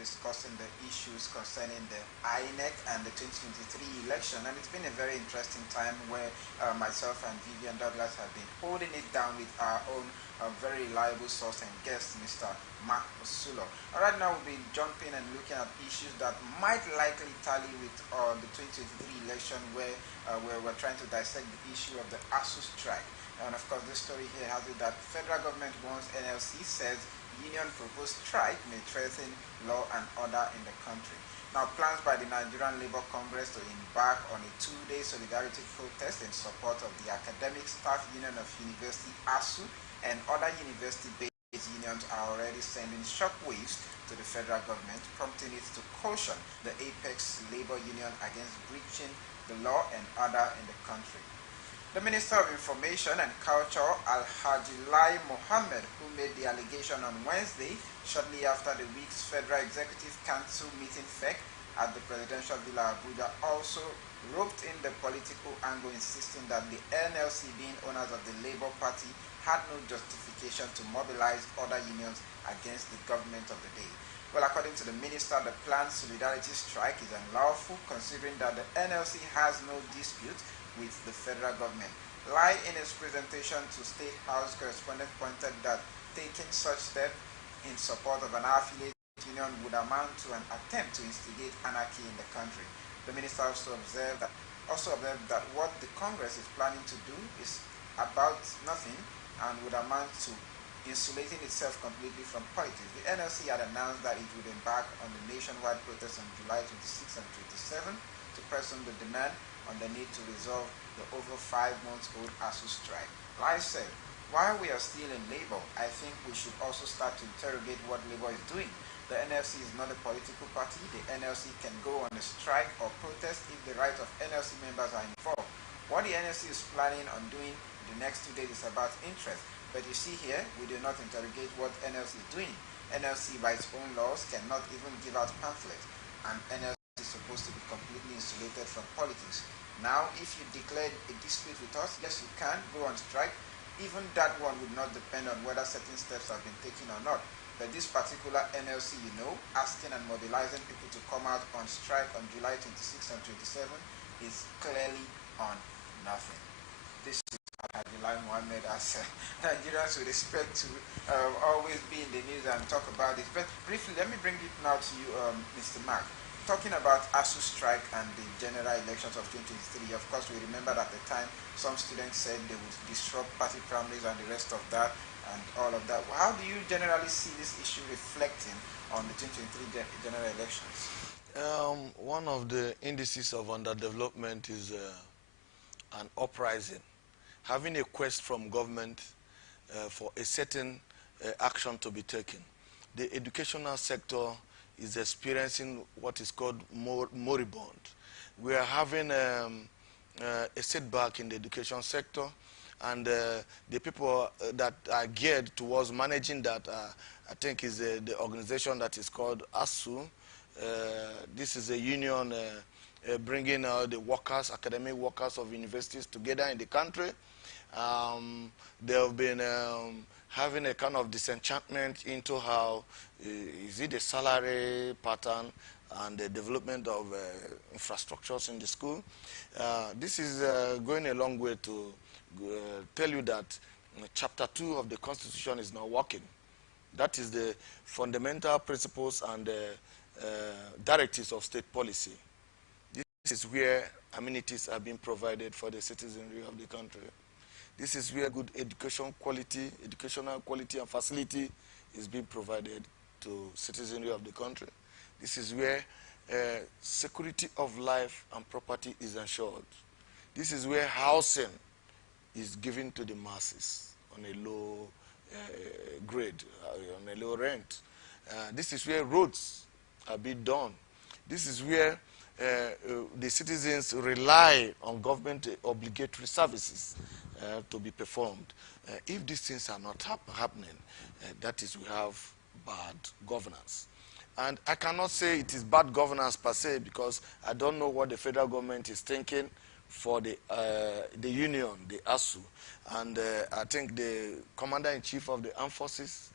Discussing the issues concerning the INEC and the 2023 election, and it's been a very interesting time where myself and Vivian Douglas have been holding it down with our own very reliable source and guest, Mr. Mark Sulo. Right now we'll be jumping and looking at issues that might likely tally with the 2023 election, where we're trying to dissect the issue of the ASU strike. And of course, this story here has it that federal government wants NLC says union proposed strike may threaten law and order in the country. Now, plans by the Nigerian Labour Congress to embark on a two-day solidarity protest in support of the Academic Staff Union of University ASU and other university-based unions are already sending shockwaves to the federal government, prompting it to caution the apex labor union against breaching the law and order in the country. The Minister of Information and Culture, Alhaji Lai Mohammed, who made the allegation on Wednesday, shortly after the week's Federal Executive Council meeting FEC at the Presidential Villa Abuja, also roped in the political angle, insisting that the NLC, being owners of the Labour Party, had no justification to mobilize other unions against the government of the day. Well, according to the minister, the planned solidarity strike is unlawful, considering that the NLC has no dispute with the federal government. Lai, in his presentation to State House correspondent, pointed that taking such step in support of an affiliate union would amount to an attempt to instigate anarchy in the country. The minister also observed that what the Congress is planning to do is about nothing and would amount to insulating itself completely from politics. The NLC had announced that it would embark on the nationwide protest on July 26 and 27 to press on the demand on the need to resolve the over 5 months old ASU strike. Lai said, while we are still in Labour, I think we should also start to interrogate what Labour is doing. The NLC is not a political party. The NLC can go on a strike or protest if the rights of NLC members are involved. What the NLC is planning on doing the next 2 days is about interest. But you see here, we do not interrogate what NLC is doing. NLC, by its own laws, cannot even give out pamphlets, and NLC is supposed to be completely insulated from politics. Now, if you declared a dispute with us, yes, you can go on strike. Even that one would not depend on whether certain steps have been taken or not. But this particular NLC, asking and mobilizing people to come out on strike on July 26 and 27 is clearly on nothing. This is Alhaji Mohammed, as Nigerians would expect to always be in the news and talk about this. But briefly, let me bring it now to you, Mr. Mark. Talking about ASU strike and the general elections of 2023, of course, we remember at the time some students said they would disrupt party primaries and the rest of that and all of that. How do you generally see this issue reflecting on the 2023 general elections? One of the indices of underdevelopment is an uprising, having a quest from government for a certain action to be taken. The educational sector is experiencing what is called moribund. We are having a setback in the education sector, and the people that are geared towards managing that, I think, is the organization that is called ASU. This is a union bringing the workers, academic workers of universities together in the country. They have been having a kind of disenchantment into how is it the salary pattern and the development of infrastructures in the school. This is going a long way to tell you that Chapter 2 of the Constitution is not working. That is the fundamental principles and directives of state policy. This is where amenities are being provided for the citizenry of the country. This is where good educational quality and facility is being provided to citizenry of the country. This is where security of life and property is ensured. This is where housing is given to the masses on a low grade, on a low rent. This is where roads are being done. This is where the citizens rely on government obligatory services to be performed. If these things are not happening, that is, we have bad governance. And I cannot say it is bad governance per se, because I don't know what the federal government is thinking for the union, the ASU. And I think the Commander-in-Chief of the Armed Forces,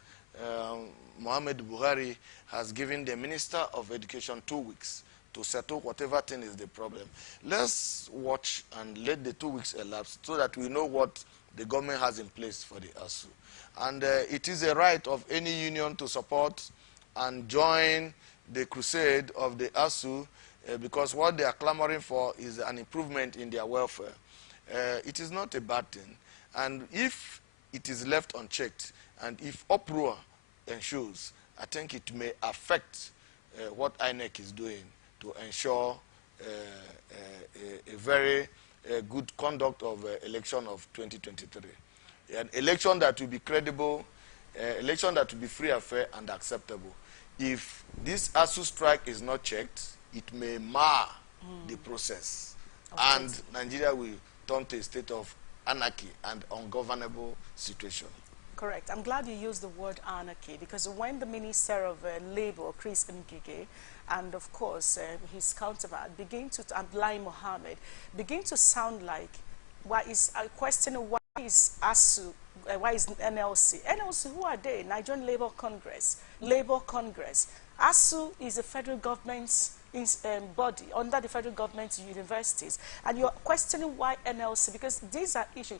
Muhammad Buhari, has given the Minister of Education 2 weeks to settle whatever thing is the problem. Let's watch and let the 2 weeks elapse so that we know what the government has in place for the ASU. And it is a right of any union to support and join the crusade of the ASU because what they are clamoring for is an improvement in their welfare. It is not a bad thing. And if it is left unchecked and if uproar ensures, I think it may affect what INEC is doing to ensure a very good conduct of election of 2023. An election that will be credible, election that will be free and fair and acceptable. If this ASU strike is not checked, it may mar the process. And Nigeria will turn to a state of anarchy and ungovernable situation. Correct. I'm glad you used the word anarchy, because when the Minister of Labour, Chris Ngige, and of course his counterpart begin to, and Lai Mohammed, begin to sound like, why is questioning why is ASU, why is NLC? NLC, who are they? Nigerian Labour Congress. Labour Congress. ASU is the federal government's body under the federal government's universities, and you're questioning why NLC, because these are issues.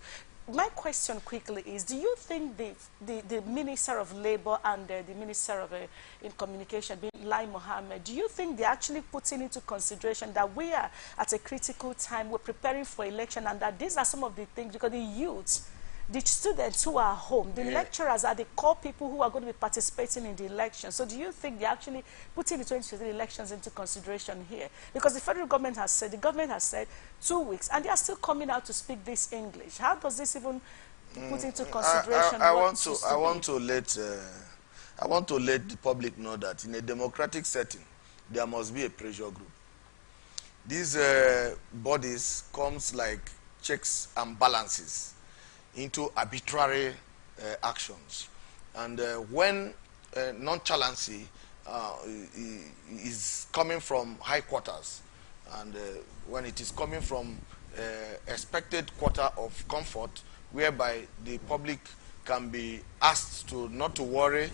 My question quickly is, do you think the Minister of Labour and the Minister of in Communication, being Lai Mohammed, do you think they're actually putting into consideration that we are at a critical time, we're preparing for election, and that these are some of the things, because the youths, the students who are home, the lecturers are the core people who are going to be participating in the election. So do you think they're actually putting the 2023 elections into consideration here? Because the federal government has said, the government has said 2 weeks, and they are still coming out to speak this English. How does this even put into consideration I want to let the public know that in a democratic setting, there must be a pressure group. These bodies comes like checks and balances into arbitrary actions. And when nonchalancy is coming from high quarters, and when it is coming from expected quarter of comfort, whereby the public can be asked to not to worry,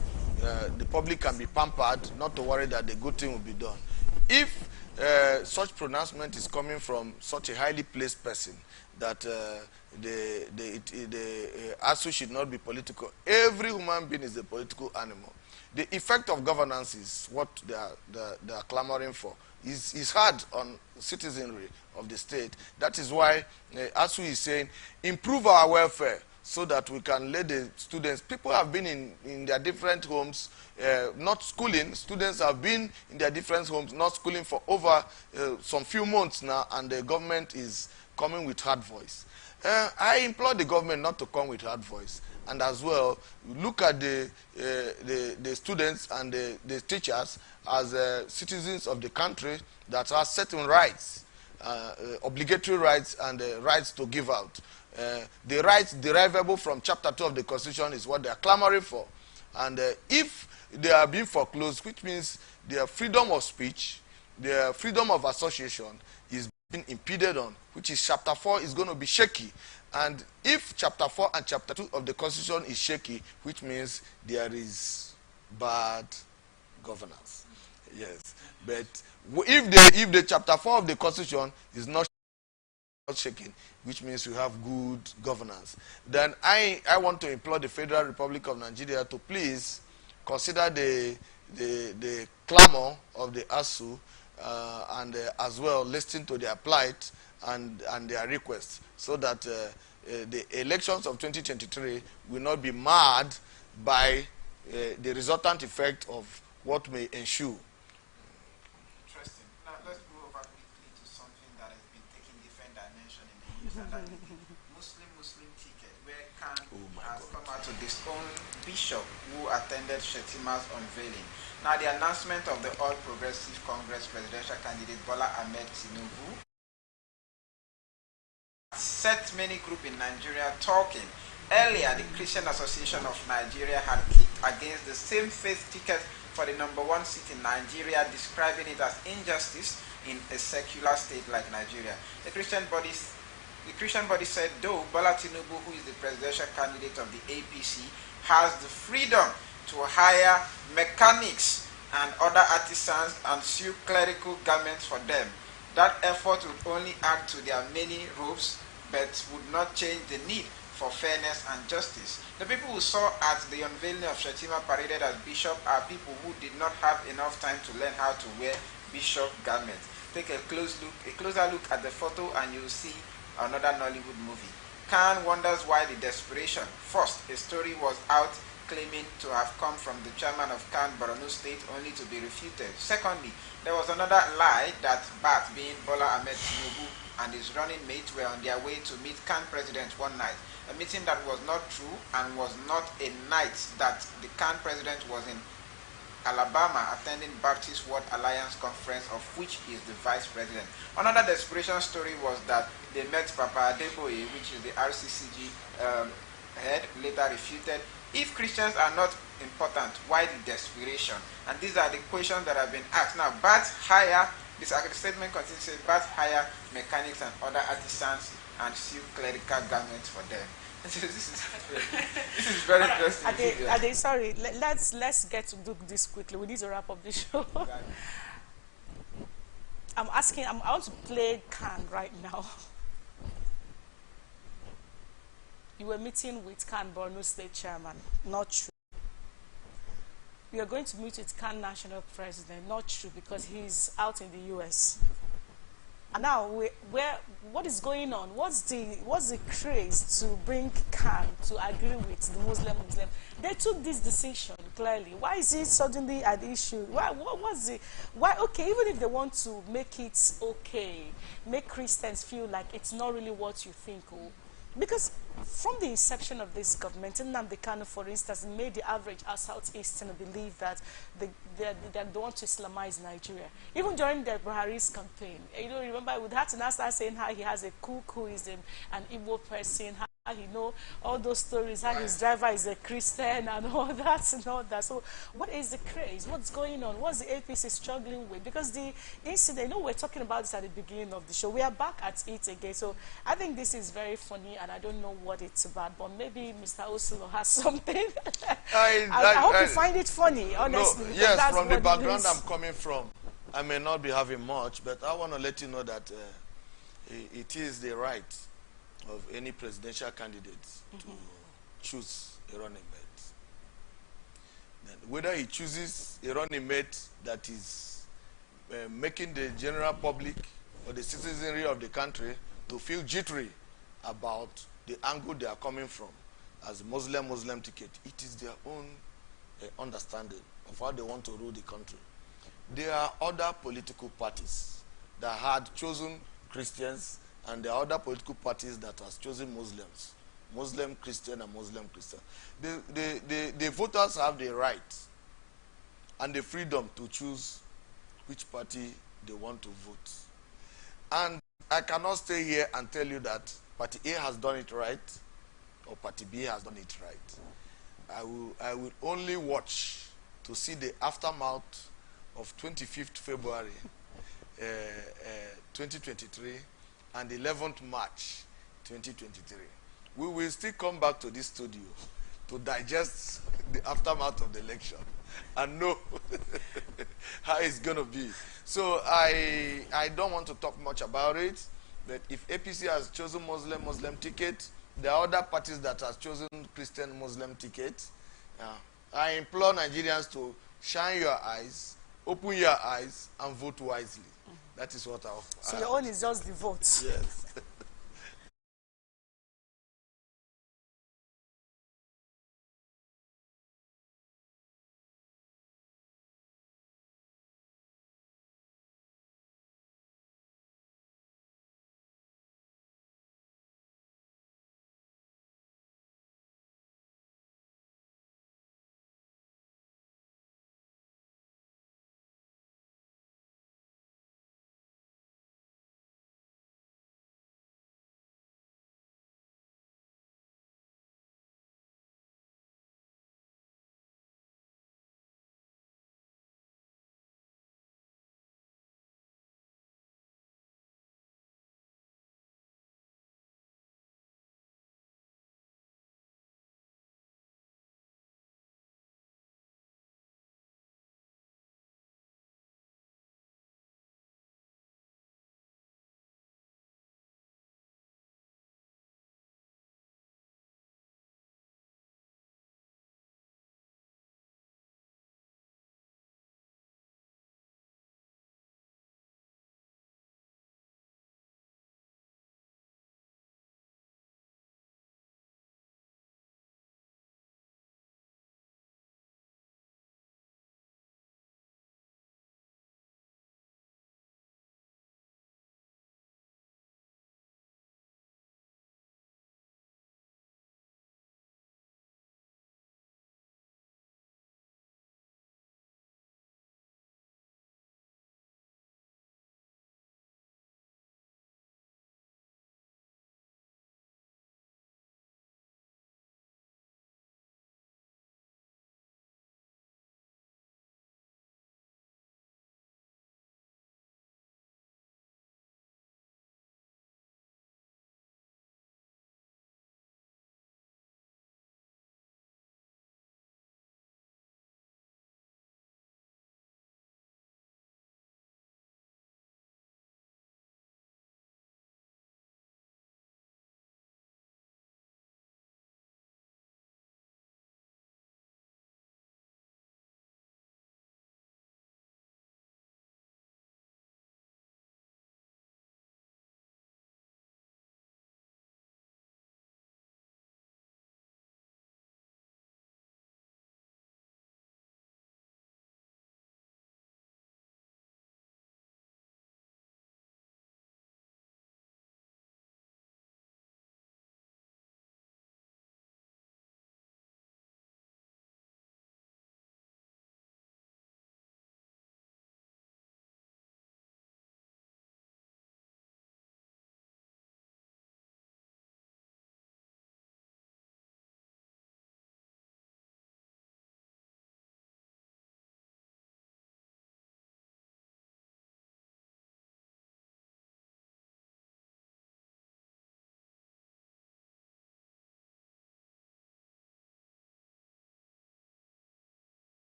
the public can be pampered, not to worry that the good thing will be done. If such pronouncement is coming from such a highly placed person that the ASU should not be political. Every human being is a political animal. The effect of governance is what they are clamoring for. Is hard on citizenry of the state. That is why ASU is saying, improve our welfare so that we can let the students, people have been in their different homes, not schooling. Students have been in their different homes, not schooling for over some few months now, and the government is coming with hard voice. I implore the government not to come with hard voice, and as well look at the students and the teachers as citizens of the country that have certain rights, obligatory rights, and rights to give out. The rights derivable from Chapter 2 of the Constitution is what they are clamoring for, and if they are being foreclosed, which means their freedom of speech, their freedom of association is being impeded on, which is Chapter 4 is going to be shaky. And if Chapter 4 and Chapter 2 of the Constitution is shaky, which means there is bad governance. Yes. But if the Chapter 4 of the Constitution is not shaking, which means we have good governance, then I want to implore the Federal Republic of Nigeria to please consider the clamor of the ASU, and as well listen to their plight and their requests, so that the elections of 2023 will not be marred by the resultant effect of what may ensue. Interesting. Now let's move over quickly to something that has been taking different dimension in the news, and that is the Muslim ticket, where Khan has come out to disown Bishop who attended Shetima's unveiling. Now the announcement of the All Progressive Congress presidential candidate Bola Ahmed Tinubu set many groups in Nigeria talking. Earlier, the Christian Association of Nigeria had kicked against the same-faith ticket for the #1 seat in Nigeria, describing it as injustice in a secular state like Nigeria. The Christian body said, though Bola Tinubu, who is the presidential candidate of the APC, has the freedom to hire mechanics and other artisans and sew clerical garments for them, that effort would only add to their many robes, but would not change the need for fairness and justice. The people who saw at the unveiling of Shetima paraded as bishop are people who did not have enough time to learn how to wear bishop garments. Take a closer look at the photo and you'll see another Nollywood movie. Khan wonders why the desperation. First, a story was out claiming to have come from the chairman of Kan Borno State, only to be refuted. Secondly, there was another lie that Bat, being Bola Ahmed Tinubu, and his running mate were on their way to meet Kan president one night, a meeting that was not true and was not a night that the Kan president was in Alabama attending Baptist World Alliance Conference, of which he is the vice president. Another desperation story was that they met Papa Adeboye, which is the RCCG head, later refuted. If Christians are not important, why the desperation? And these are the questions that have been asked. Now, Bat hire, this statement continues to say, Bat hire mechanics and other artisans and sew clerical garments for them. this is very interesting. Ade, sorry, let's get to do this quickly. We need to wrap up the show. I want to play Kan right now. You were meeting with Kan Borno State Chairman. Not true. You are going to meet with Kan National President. Not true, because he's out in the US. And now, what is going on? What's the craze to bring Kan to agree with the Muslim? They took this decision clearly. Why is it suddenly an issue? Why? Okay, even if they want to make it okay, make Christians feel like it's not really what you think, because from the inception of this government, Nnamdi Kanu, for instance, made the average Southeastern believe that they want to Islamize Nigeria. Even during the Buhari's campaign, remember, we had to now start saying how he has a cook who is an Igbo person, how he know all those stories, how his driver is a Christian and all that and all that. So what is the craze? What's going on? What's the APC struggling with? Because the incident, we're talking about this at the beginning of the show. We are back at it again. So I think this is very funny, and I don't know what it's about, but maybe Mr. Osilo has something. I hope you find it funny, honestly. No, yes, from the background I'm coming from, I may not be having much, but I want to let you know that it is the right of any presidential candidate to choose a running mate. Then whether he chooses a running mate that is making the general public or the citizenry of the country to feel jittery about the angle they are coming from as Muslim ticket, it is their own understanding of how they want to rule the country. There are other political parties that had chosen Christians, and there are other political parties that has chosen Muslims, Muslim Christian and Muslim Christian. The voters have the right and the freedom to choose which party they want to vote. And I cannot stay here and tell you that Party A has done it right or Party B has done it right. I will only watch to see the aftermath of 25th February 2023 and 11th March 2023. We will still come back to this studio to digest the aftermath of the election and know how it's going to be. So I don't want to talk much about it, but if APC has chosen Muslim ticket, there are other parties that have chosen Christian Muslim ticket. I implore Nigerians to shine your eyes, open your eyes, and vote wisely. That is what I offer. So your own is just the vote. Yes.